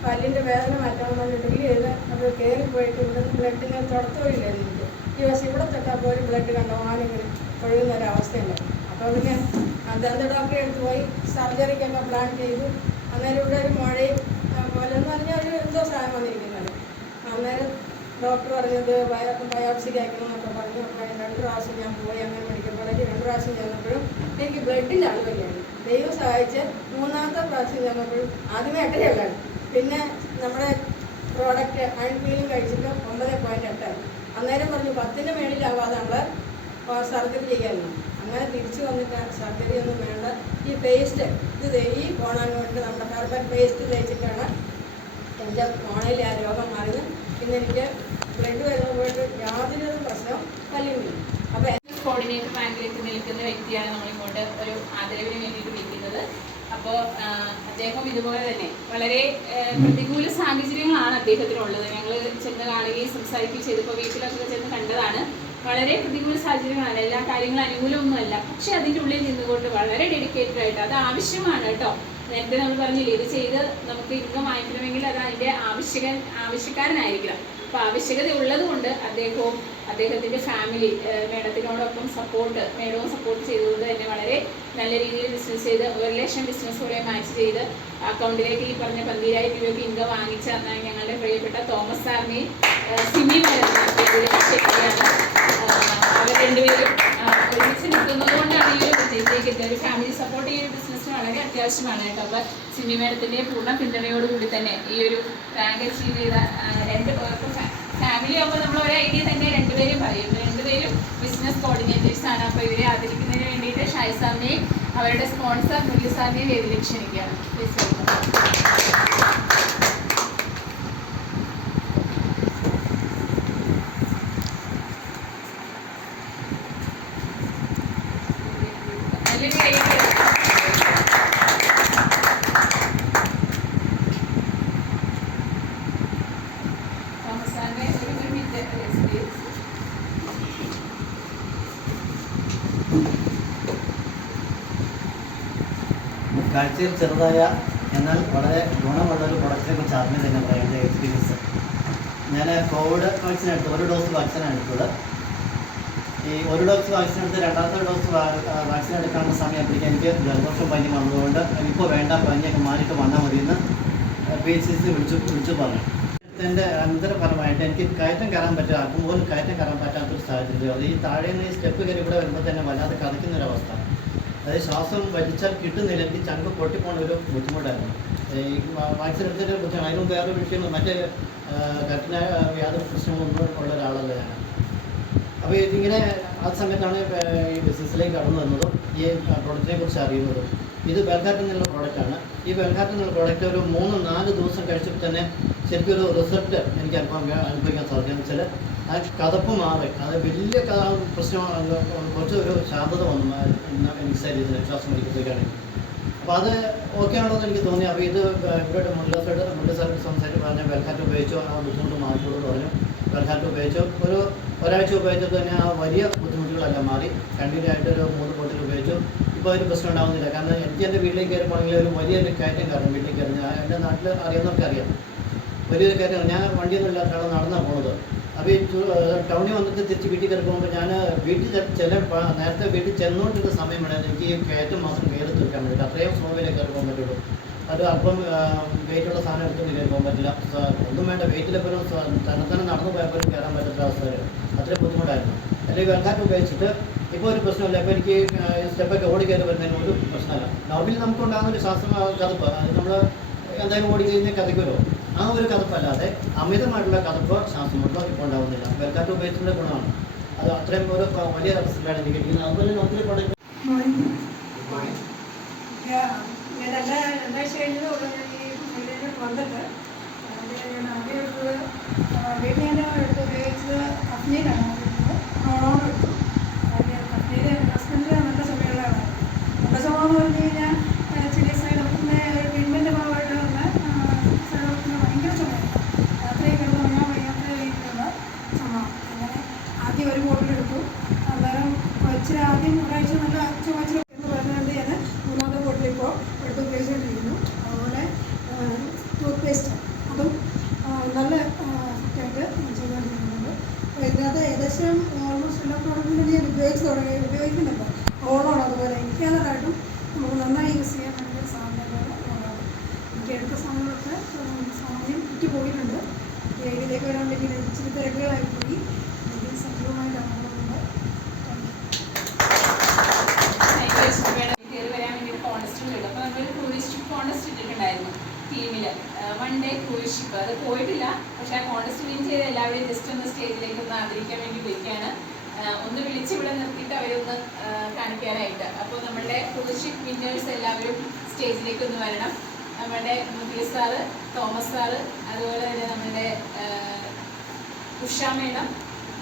പല്ലിൻ്റെ വേദന മാറ്റാൻ വേണ്ടി ഡ്രില്ല് ചെയ്ത് അത് കയറിപ്പോയിട്ട് ഇവിടെ നിന്ന് ബ്ലഡിന് തുടത്തോഴില്ലായിരുന്നു എനിക്ക്. ഈ ദിവസം ഇവിടെ തൊട്ടപ്പോൾ ഒരു ബ്ലഡ് കണ്ടമാനിങ്ങനെ ഒഴുകുന്നൊരവസ്ഥയുണ്ട്. അപ്പോൾ പിന്നെ ദന്ത ഡോക്ടറെ അടുത്ത് പോയി സർജറിക്കൊക്കെ പ്ലാൻ ചെയ്തു. അന്നേരം ഇവിടെ ഒരു മുഴയും പോലെ എന്ന് പറഞ്ഞാൽ ഒരു എന്തോ സാധനം വന്നിരിക്കുന്നത്. അന്നേരം ഡോക്ടർ പറഞ്ഞത് ബയോപ്സിക്ക് അയക്കണമെന്നൊക്കെ പറഞ്ഞു. അപ്പോൾ 2 പ്രാവശ്യം ഞാൻ പോയി അങ്ങനെ മെഡിക്കൽ കോളേജിൽ 2 പ്രാവശ്യം ചെന്നപ്പോഴും എനിക്ക് ബ്ലഡിൻ്റെ അളവില്ലായിരുന്നു. ദൈവം സഹായിച്ച് 3ാമത്തെ പ്രാവശ്യം ചെന്നപ്പോഴും ആദ്യമേ 8 പിന്നെ നമ്മുടെ പ്രോഡക്റ്റ് അൺപീലും കഴിച്ചിട്ട് 9.8. അന്നേരം പറഞ്ഞു 10ന് മേളിലാവാതെ നമ്മൾ സർജറി ചെയ്യായിരുന്നു. അങ്ങനെ തിരിച്ചു വന്നിട്ട് സർജറി ഒന്നും വേണ്ട, ഈ പേസ്റ്റ് ഇത് ഈ പോണാൻ വേണ്ടി നമ്മുടെ ഹെർബൽ പേസ്റ്റ് തേച്ചിട്ടാണ് എൻ്റെ മോണയിലെ ആ രോഗം മാറിയത്. പിന്നെ എനിക്ക് ബ്ലഡ് വരുന്ന പോയിട്ട് യാതൊരു പ്രശ്നവും പല്ലില്ല. അപ്പോൾ കോർഡിനേറ്റർ റാങ്കിലേക്ക് നിൽക്കുന്ന വ്യക്തിയാണ് നമ്മളിങ്ങോട്ട് ഒരു ആദരവിന് വേണ്ടിയിട്ട് വിളിക്കുന്നത്. അപ്പോൾ അദ്ദേഹം ഇതുപോലെ തന്നെ വളരെ പ്രതികൂല സാഹചര്യങ്ങളാണ് അദ്ദേഹത്തിനുള്ളത്. ഞങ്ങൾ ചെന്ന് കാണുകയും സംസാരിക്കുകയും ചെയ്തപ്പോൾ വീട്ടിലൊക്കെ ചെന്ന് കണ്ടതാണ്. വളരെ പ്രതികൂല സാഹചര്യങ്ങളാണ്, എല്ലാ കാര്യങ്ങളും അനുകൂലമൊന്നുമല്ല. പക്ഷെ അതിൻ്റെ ഉള്ളിൽ നിന്നുകൊണ്ട് വളരെ ഡെഡിക്കേറ്റഡ് ആയിട്ട് അത് ആവശ്യമാണ് കേട്ടോ. നേരത്തെ നമ്മൾ പറഞ്ഞില്ലേ, ഇത് ചെയ്ത് നമുക്ക് ഇൻകം വാങ്ങിക്കണമെങ്കിൽ അത് അതിൻ്റെ ആവശ്യക്കാരനായിരിക്കണം. അപ്പോൾ ആവശ്യകത ഉള്ളത് കൊണ്ട് അദ്ദേഹവും അദ്ദേഹത്തിൻ്റെ ഫാമിലി മേഡത്തിനോടൊപ്പം മേഡവും സപ്പോർട്ട് ചെയ്തുകൊണ്ട് തന്നെ വളരെ നല്ല രീതിയിൽ ബിസിനസ് ചെയ്ത് 1 ലക്ഷം ബിസിനസ് പോലെ മാച്ച് ചെയ്ത് അക്കൗണ്ടിലേക്ക് ഈ പറഞ്ഞ 12,000 രൂപയ്ക്ക് ഇൻകം വാങ്ങിച്ച ഞങ്ങളുടെ പ്രിയപ്പെട്ട തോമസ് സാറിനെയും സിമി ശരിയാണ്. അവർ രണ്ടുപേരും ഒരുമിച്ച് നിൽക്കുന്നത് കൊണ്ടാണ് ഈ ഒരു വിജയത്തിലേക്ക് എത്തിയത്. ഒരു ഫാമിലി സപ്പോർട്ട് ഈ ഒരു ബിസിനസ്സിന് വളരെ അത്യാവശ്യമാണ് കേട്ടോ. അപ്പോൾ സിമി മേഡത്തിൻ്റെ പൂർണ്ണ പിന്തുണയോടുകൂടി തന്നെ ഈ ഒരു റാങ്ക് അച്ചീവ് ചെയ്ത 2 പേർക്കും ഫാമിലി ആകുമ്പോൾ നമ്മൾ ഒരു ഐഡിയ തന്നെ 2 പേരും പറയും. 2 പേരും ബിസിനസ് കോർഡിനേറ്റേഴ്സ് ആണ്. അപ്പോൾ ഇവരെ ആദരിക്കുന്നതിന് വേണ്ടിയിട്ട് ഷായ് സാറിനെയും അവരുടെ സ്പോൺസർ മുരളി സാറിനെയും വേദിയിലേക്ക് ക്ഷണിക്കുകയാണ്. കാഴ്ചയിൽ ചെറുതായ എന്നാൽ വളരെ ഗുണമുള്ളൊരു പ്രൊഡക്റ്റിനെ കുറിച്ച് ആദ്യം തന്നെ പറയാം. എൻ്റെ എക്സ്പീരിയൻസ്, ഞാൻ കോവിഡ് വാക്സിൻ എടുത്തു. 1 ഡോസ് വാക്സിനാണ് എടുത്തത്. ഈ 1 ഡോസ് വാക്സിൻ എടുത്ത് 2ാമത്തെ ഡോസ് വാക്സിൻ എടുക്കാനുള്ള സമയത്തേക്ക് എനിക്ക് ജലദോഷം പനി വന്നതുകൊണ്ട് ഇപ്പോൾ വേണ്ട, പനിയൊക്കെ മാറിയിട്ട് വന്നാൽ മതിയെന്ന് PHCC വിളിച്ചു പറഞ്ഞു. എൻ്റെ അനന്തരഫലമായിട്ട് എനിക്ക് കയറ്റം കയറാൻ പറ്റുക, അല്പം പോലും കയറ്റം കയറാൻ പറ്റാത്തൊരു സാഹചര്യം. അത് ഈ താഴെ നിന്ന് ഈ സ്റ്റെപ്പ് കയറി ഇവിടെ വരുമ്പോൾ തന്നെ വല്ലാതെ കഥയ്ക്കുന്നൊരവസ്ഥ. അതായത് ശ്വാസം വലിച്ചാൽ കിട്ടുന്നില്ല, എനിക്ക് ചങ്ക് പൊട്ടിപ്പോണ ഒരു ബുദ്ധിമുട്ടായിരുന്നു. ഈ വാക്സിൻ എടുത്തിട്ട് ബുദ്ധിമുട്ട്. അതിനും വേറൊരു വിഷയം, മറ്റേ കഠിനായ യാതൊരു പ്രശ്നങ്ങളൊന്നും ഉള്ള ഒരാളല്ല ഞാൻ. അപ്പോൾ ഇതിങ്ങനെ ആ സമയത്താണ് ഈ ബിസിനസ്സിലേക്ക് കടന്നു വന്നതും ഈ പ്രൊഡക്റ്റിനെ കുറിച്ച് അറിയുന്നതും. ഇത് വെൽഹാർട്ടിൽ നിന്നുള്ള പ്രോഡക്റ്റാണ്. ഈ വെൽഹാർട്ടിൽ നിന്നുള്ള പ്രോഡക്റ്റ് ഒരു 3-4 ദിവസം കഴിച്ചപ്പോൾ തന്നെ ശരിക്കും ഒരു റിസൾട്ട് എനിക്ക് അനുഭവിക്കാൻ സാധിക്കും. എന്ന് വെച്ചാൽ ആ കഥപ്പ് മാറി, അത് വലിയ പ്രശ്നമാണ്. കുറച്ച് ഒരു ശാന്തത വന്നു എനിക്ക് ശരീരത്തിന്, ശ്വാസം വലിക്കുമ്പോഴേക്കാണെങ്കിൽ. അപ്പോൾ അത് ഓക്കെ ആണെന്ന് എനിക്ക് തോന്നി. അപ്പോൾ ഇത് ഇവിടെ മുരളി സാർ സംസാരിച്ച് പറഞ്ഞ വെൽഹാർട്ട് ഉപയോഗിച്ചു, ആ ബുദ്ധിമുട്ട് മാറിയോട് പറഞ്ഞു. വെൽഹാർട്ട് ഉപയോഗിച്ചു ഒരാഴ്ച ഉപയോഗിച്ചത് തന്നെ ആ വലിയ ബുദ്ധിമുട്ടുകളെല്ലാം മാറി. കണ്ടിന്യൂ ആയിട്ട് ഒരു 3 ബോട്ടിൽ ഉപയോഗിച്ചു. ഇപ്പോൾ ഒരു പ്രശ്നം ഉണ്ടാകുന്നില്ല. കാരണം എനിക്ക് എൻ്റെ വീട്ടിലേക്ക് കയറുമ്പോഴെങ്കിൽ ഒരു വലിയൊരു കയറ്റം കയറും വീട്ടിലേക്ക് കയറുന്നത്. എൻ്റെ നാട്ടിൽ അറിയാവുന്നവർക്ക് അറിയാം. വലിയൊരു കാര്യം. ഞാൻ വണ്ടിയൊന്നും ഇല്ലാത്ത ആൾ നടന്നാണ് പോണത്. അപ്പോൾ ഈ ടൗണിൽ വന്നിട്ട് തിരിച്ച് വീട്ടിൽ കയറി പോകുമ്പോൾ ഞാൻ വീട്ടിൽ നേരത്തെ വീട്ടിൽ ചെന്നുകൊണ്ടിരുന്ന സമയം വേണം എനിക്ക് ഈ കയറ്റം മാത്രം കയറി തീർക്കാൻ വേണ്ടിയിട്ട്. അത്രയും സ്ലോവിലേ കയറി പോകാൻ പറ്റുള്ളൂ. അത് അല്പം വെയിറ്റുള്ള സാധനം എടുത്തുകൊണ്ട് കയറി പോകാൻ പറ്റില്ല. ഒന്നും വേണ്ട, വെയിറ്റിലെപ്പോഴും തന്നെ നടന്നു പോയപ്പോഴും കയറാൻ പറ്റാത്ത അവസ്ഥ വരും. അത്രയും ബുദ്ധിമുട്ടായിരുന്നു. അല്ലെങ്കിൽ വെള്ളക്കാറ്റ് ഉപയോഗിച്ചിട്ട് ഇപ്പോൾ ഒരു പ്രശ്നമില്ല. ഇപ്പോൾ എനിക്ക് സ്റ്റെപ്പൊക്കെ ഓടി കയറി വരുന്നതിന് ഒരു പ്രശ്നമല്ല. നോർമലി നമുക്കുണ്ടാകുന്ന ഒരു ശാസ്ത്രം കഥപ്പ്, അത് നമ്മൾ എന്തായാലും ഓടി കഴിഞ്ഞാൽ കഥയ്ക്കുമല്ലോ, ആ ഒരു കഥപ്പല്ലാതെ അമിതമായിട്ടുള്ള കഥപ്പ് ശ്വാസമുട്ടോ ഇപ്പോൾ ഉണ്ടാകുന്നില്ല. വെള്ളക്കാറ്റ് ഉപയോഗിച്ചിട്ടുള്ള ഗുണമാണ് അത്. അത്രയും ഒരു വലിയ റിസൾട്ടാണ് എനിക്ക് കിട്ടിയത്. അതുപോലെ നോർമലി പ്രോഡക്റ്റ് ഞാൻ രണ്ടാഴ്ച കഴിഞ്ഞതോടെ ഞാൻ ഈ ഇതിലേക്ക് വന്നിട്ട് ഞാൻ ആദ്യം എടുത്തത് വീട്ടിൽ ഞാൻ എടുത്ത് ഉപയോഗിച്ചത് അഫ്നീനാണ് റോളോൺ എടുത്തു. അഫ്നീന് ഹസ്ബൻഡിന് നല്ല ചുമയുള്ളതാണ്. നല്ല ചുമ എന്ന് പറഞ്ഞു കഴിഞ്ഞാൽ ചെറിയ സൈഡ് എഫക്റ്റിൻ്റെ ട്രീറ്റ്മെൻറ്റ് ഭാഗമായിട്ട് വന്ന സൈഡ് എഫക്റ്റിന് ഭയങ്കര ചുമയാണ്. രാത്രി കിടന്നുറങ്ങാൻ വയ്യാത്ത രീതിയിലുള്ള ചുമ. അങ്ങനെ ആദ്യം ഒരു ബോട്ടിൽ എടുത്തു. അന്നേരം ഇച്ചിരി ആദ്യം ഒരാഴ്ച നല്ല ചുമച്ചിരി എന്ന് പറഞ്ഞുകൊണ്ട് ഞാൻ മൂന്നാമത്തെ ബോട്ടിൽ ഇപ്പോൾ എടുത്ത് ഉപയോഗിച്ചുകൊണ്ടിരിക്കുന്നു. അതുപോലെ ടൂത്ത് പേസ്റ്റ് അതും നല്ല എഫക്റ്റായിട്ട് ചെയ്തുകൊണ്ടിരിക്കുന്നുണ്ട്. അപ്പോൾ ഇതിനകത്ത് ഏകദേശം ഓൾമോസ്റ്റ് എല്ലാ പ്രോഡക്റ്റിലും ഞാൻ ഉപയോഗിക്കുന്നുണ്ട്. റോളോൺ അതുപോലെ എനിക്കതായിട്ടും നമുക്ക് നന്നായി യൂസ് ചെയ്യാൻ വേണ്ടി സാധനങ്ങൾ റോളാണ്. എനിക്ക് എടുത്ത സാധനങ്ങളൊക്കെ സാധനം വിറ്റ് പോയിട്ടുണ്ട്. ഇതിലേക്ക് വരാൻ വേണ്ടി ഇച്ചിരി തിരക്കുകളായി പോയി. എനിക്ക് സജീവമായിട്ടാണ് ടീമിൽ 1 ഡേ ക്രൂയിസ് ഷിപ്പ്. അത് പോയിട്ടില്ല, പക്ഷെ ആ കോൺടെസ്റ്റ് വിൻ ചെയ്ത് എല്ലാവരെയും ജസ്റ്റ് ഒന്ന് സ്റ്റേജിലേക്ക് ഒന്ന് ആദരിക്കാൻ വേണ്ടി വിളിക്കുകയാണ്. ഒന്ന് വിളിച്ച് ഇവിടെ നിർത്തിയിട്ട് അവരൊന്ന് കാണിക്കാനായിട്ട്. അപ്പോൾ നമ്മുടെ ക്രൂയിസ് ഷിപ്പ് വിന്നേഴ്സ് എല്ലാവരും സ്റ്റേജിലേക്ക് ഒന്ന് വരണം. നമ്മുടെ മുകേഷ് സാറ്, തോമസ് സാറ്, അതുപോലെ തന്നെ നമ്മുടെ ഉഷ മേഡം,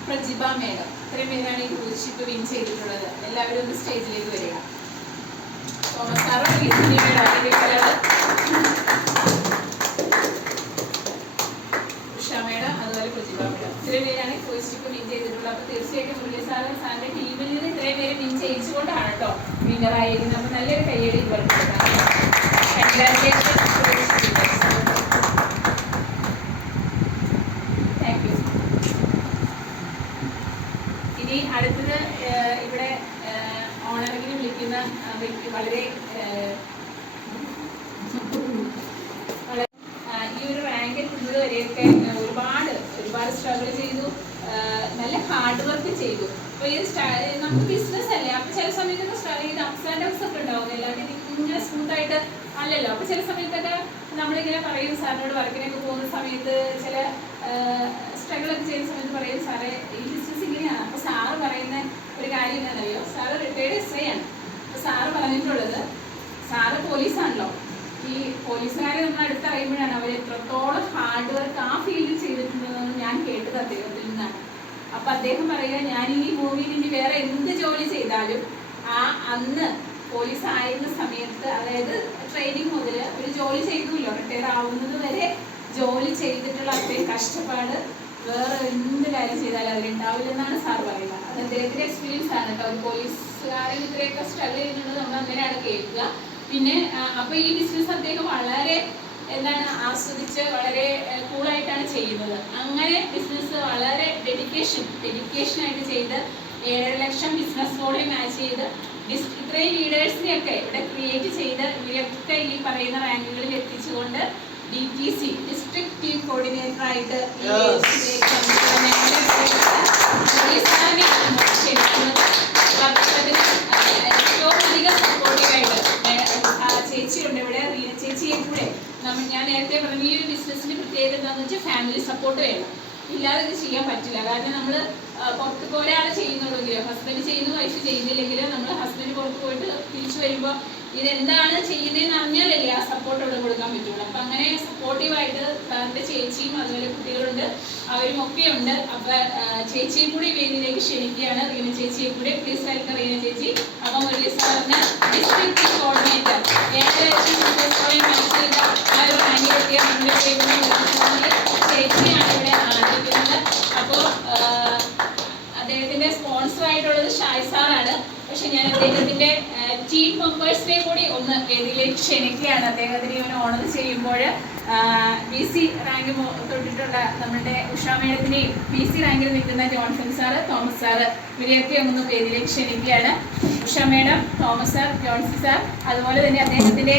പ്രതിഭ മേഡം, ഇത്രയും പേരാണ് ഈ ക്രൂയിസ് ഷിപ്പ് വിൻ ചെയ്തിട്ടുള്ളത്. എല്ലാവരും ഒന്ന് സ്റ്റേജിലേക്ക് വരിക. തോമസ് സാറും ഉഷ മേഡം, അതുപോലെ പ്രതിഭ മേഡം, ഇത്രയും പേരാണ് ക്രൂയിസ് ഷിപ്പ് വിൻ ചെയ്തിട്ടുള്ളത്. അപ്പോൾ തീർച്ചയായിട്ടും മുരളി സാറിന്റെ ടീമിൽ നിന്ന് ഇത്രയും പേര് വിൻ ചെയ്യിച്ചുകൊണ്ടാണ് കേട്ടോ വിന്നറായിരിക്കുന്നത്. അപ്പോൾ നല്ലൊരു കയ്യടി ഇതുപോലെ കൺഗ്രാജുലേഷൻ. Thank you. ഇനി അടുത്തത് ഇവിടെ ഓണറിങ്ങിന് വിളിക്കുന്ന വ്യക്തി വളരെ ഈ ഒരു റാങ്ക് എത്തുന്നത് വരെയൊക്കെ ഒരുപാട് സ്ട്രഗിൾ ചെയ്തു, നല്ല ഹാർഡ് വർക്ക് ചെയ്തു. അപ്പോൾ ഇത് നമുക്ക് ബിസിനസ് അല്ലേ, അപ്പോൾ ചില സമയത്തൊക്കെ സ്ട്രഗിൾ ചെയ്ത് അപ്സ് ആൻഡ് ഡൗൺസ് ഒക്കെ ഉണ്ടാവും. എല്ലാവരും ഇങ്ങനെ സ്മൂത്തായിട്ട് അല്ലല്ലോ. അപ്പോൾ ചില സമയത്തൊക്കെ നമ്മളിങ്ങനെ പറയും സാറിനോട് വർക്കിനൊക്കെ പോകുന്ന സമയത്ത് ചില സ്ട്രഗിളൊക്കെ ചെയ്യുന്ന സമയത്ത് പറയും സാറേ ഈ ബിസിനസ് ഇങ്ങനെയാണ്. അപ്പോൾ സാറ് പറയുന്ന ഒരു കാര്യം എന്താണെന്നറിയോ, സാറ് റിട്ടയർഡ് SI ആണ്. അപ്പോൾ സാറ് പറഞ്ഞിട്ടുള്ളത്, സാറ് പോലീസാണല്ലോ, ഈ പോലീസുകാരെ നമ്മൾ അടുത്തറിയുമ്പോഴാണ് അവർ എത്രത്തോളം ഹാർഡ് വർക്ക് ആ ഫീൽഡിൽ ചെയ്തിട്ടുണ്ടെന്ന് ഞാൻ കേട്ടത് അദ്ദേഹത്തിൽ നിന്നാണ്. അപ്പം അദ്ദേഹം പറയുക, ഞാൻ ഈ ഭൂമിയിൽ ഇനി വേറെ എന്ത് ജോലി ചെയ്താലും അന്ന് പോലീസ് ആയിരുന്ന സമയത്ത്, അതായത് ട്രെയിനിങ് മുതൽ ഒരു ജോലി ചെയ്തുല്ലോ റിട്ടയർ ആവുന്നത് വരെ ജോലി ചെയ്തിട്ടുള്ള അത്രയും കഷ്ടപ്പാട് വേറെ എന്ത് കാര്യം ചെയ്താലും അതിലുണ്ടാവില്ലെന്നാണ് സാർ പറയുന്നത്. അത് അദ്ദേഹത്തിൻ്റെ എക്സ്പീരിയൻസ് ആണ് കേട്ടോ. ഒരു പോലീസുകാരൻ ഇത്രയൊക്കെ സ്ട്രഗിൾ ചെയ്യുന്നത് നമ്മൾ അങ്ങനെയാണ് കേൾക്കുക. പിന്നെ അപ്പോൾ ഈ ബിസിനസ് അദ്ദേഹം വളരെ ആസ്വദിച്ച് വളരെ കൂളായിട്ടാണ് ചെയ്യുന്നത്. അങ്ങനെ ബിസിനസ് വളരെ ഡെഡിക്കേഷനായിട്ട് ചെയ്ത് 7.5 ലക്ഷം ബിസിനസ് മോഡൽ മാച്ച് ചെയ്ത് ഇത്രയും ലീഡേഴ്സിനെയൊക്കെ ഇവിടെ ക്രിയേറ്റ് ചെയ്ത് ഇവരൊക്കെ ഈ പറയുന്ന റാങ്കുകളിൽ എത്തിച്ചുകൊണ്ട് DTC ഡിസ്ട്രിക്ട് ടീം കോർഡിനേറ്റർ ആയിട്ട് ഏറ്റവും അധികം സപ്പോർട്ടീവായിട്ട് ചേച്ചിയുണ്ട് ഇവിടെ. റീന ചേച്ചിയെ കൂടെ ഞാൻ നേരത്തെ പറഞ്ഞ ഈ ഒരു ബിസിനസ്സിന് പ്രത്യേകത എന്താണെന്ന് വെച്ചാൽ ഫാമിലി സപ്പോർട്ട് വേണം. ഇല്ലാതെ ഇത് ചെയ്യാൻ പറ്റില്ല. കാരണം നമ്മൾ പുറത്ത് ഒരാൾ ചെയ്യുന്നുള്ളെങ്കിലും ഹസ്ബൻഡ് ചെയ്യുന്നു, വൈഫ് ചെയ്യുന്നില്ലെങ്കിലും നമ്മൾ ഹസ്ബൻഡ് പുറത്ത് പോയിട്ട് തിരിച്ചു വരുമ്പോൾ ഇതെന്താണ് ചെയ്യുന്നതെന്ന് അറിഞ്ഞാലല്ലേ ആ സപ്പോർട്ട് അവിടെ കൊടുക്കാൻ പറ്റുള്ളൂ. അപ്പം അങ്ങനെ സപ്പോർട്ടീവായിട്ട് സാറിൻ്റെ ചേച്ചിയും അതുപോലെ കുട്ടികളുണ്ട്, അവരും ഒക്കെ ഉണ്ട്. അപ്പം ചേച്ചിയെ കൂടി വേദിയിലേക്ക് ക്ഷണിക്കുകയാണ്, റീന ചേച്ചിയെ കൂടി. പ്ലീസ് വെൽക്കം റീന ചേച്ചി. അപ്പം മുരളി സാറിന് ഡിസ്ട്രിക്ട് കോർഡിനേറ്റർ 7 ചേച്ചിയാണ് ഇവിടെ ആരംഭിക്കുന്നത്. അപ്പോൾ അദ്ദേഹത്തിൻ്റെ സ്പോൺസർ ആയിട്ടുള്ളത് ഷായ് സാറാണ്. പക്ഷെ ഞാൻ അദ്ദേഹത്തിൻ്റെ ടീം മെമ്പേഴ്സിനെ കൂടി ഒന്ന് വേദിയിലേക്ക് ക്ഷണിക്കുകയാണ്. അദ്ദേഹത്തിന് ഇവനെ ഓണർ ചെയ്യുമ്പോൾ BC റാങ്ക് തൊട്ടിട്ടുള്ള നമ്മുടെ ഉഷ മേഡത്തിനെയും BC റാങ്കിൽ നിൽക്കുന്ന ജോൺസൺ സാറ്, തോമസ് സാറ്, ഇവരെയൊക്കെ ഒന്ന് വേദിയിലേക്ക് ക്ഷണിക്കുകയാണ്. Usha madam, Thomas sir, Johnson sir, അതുപോലെ തന്നെ അദ്ദേഹത്തിൻ്റെ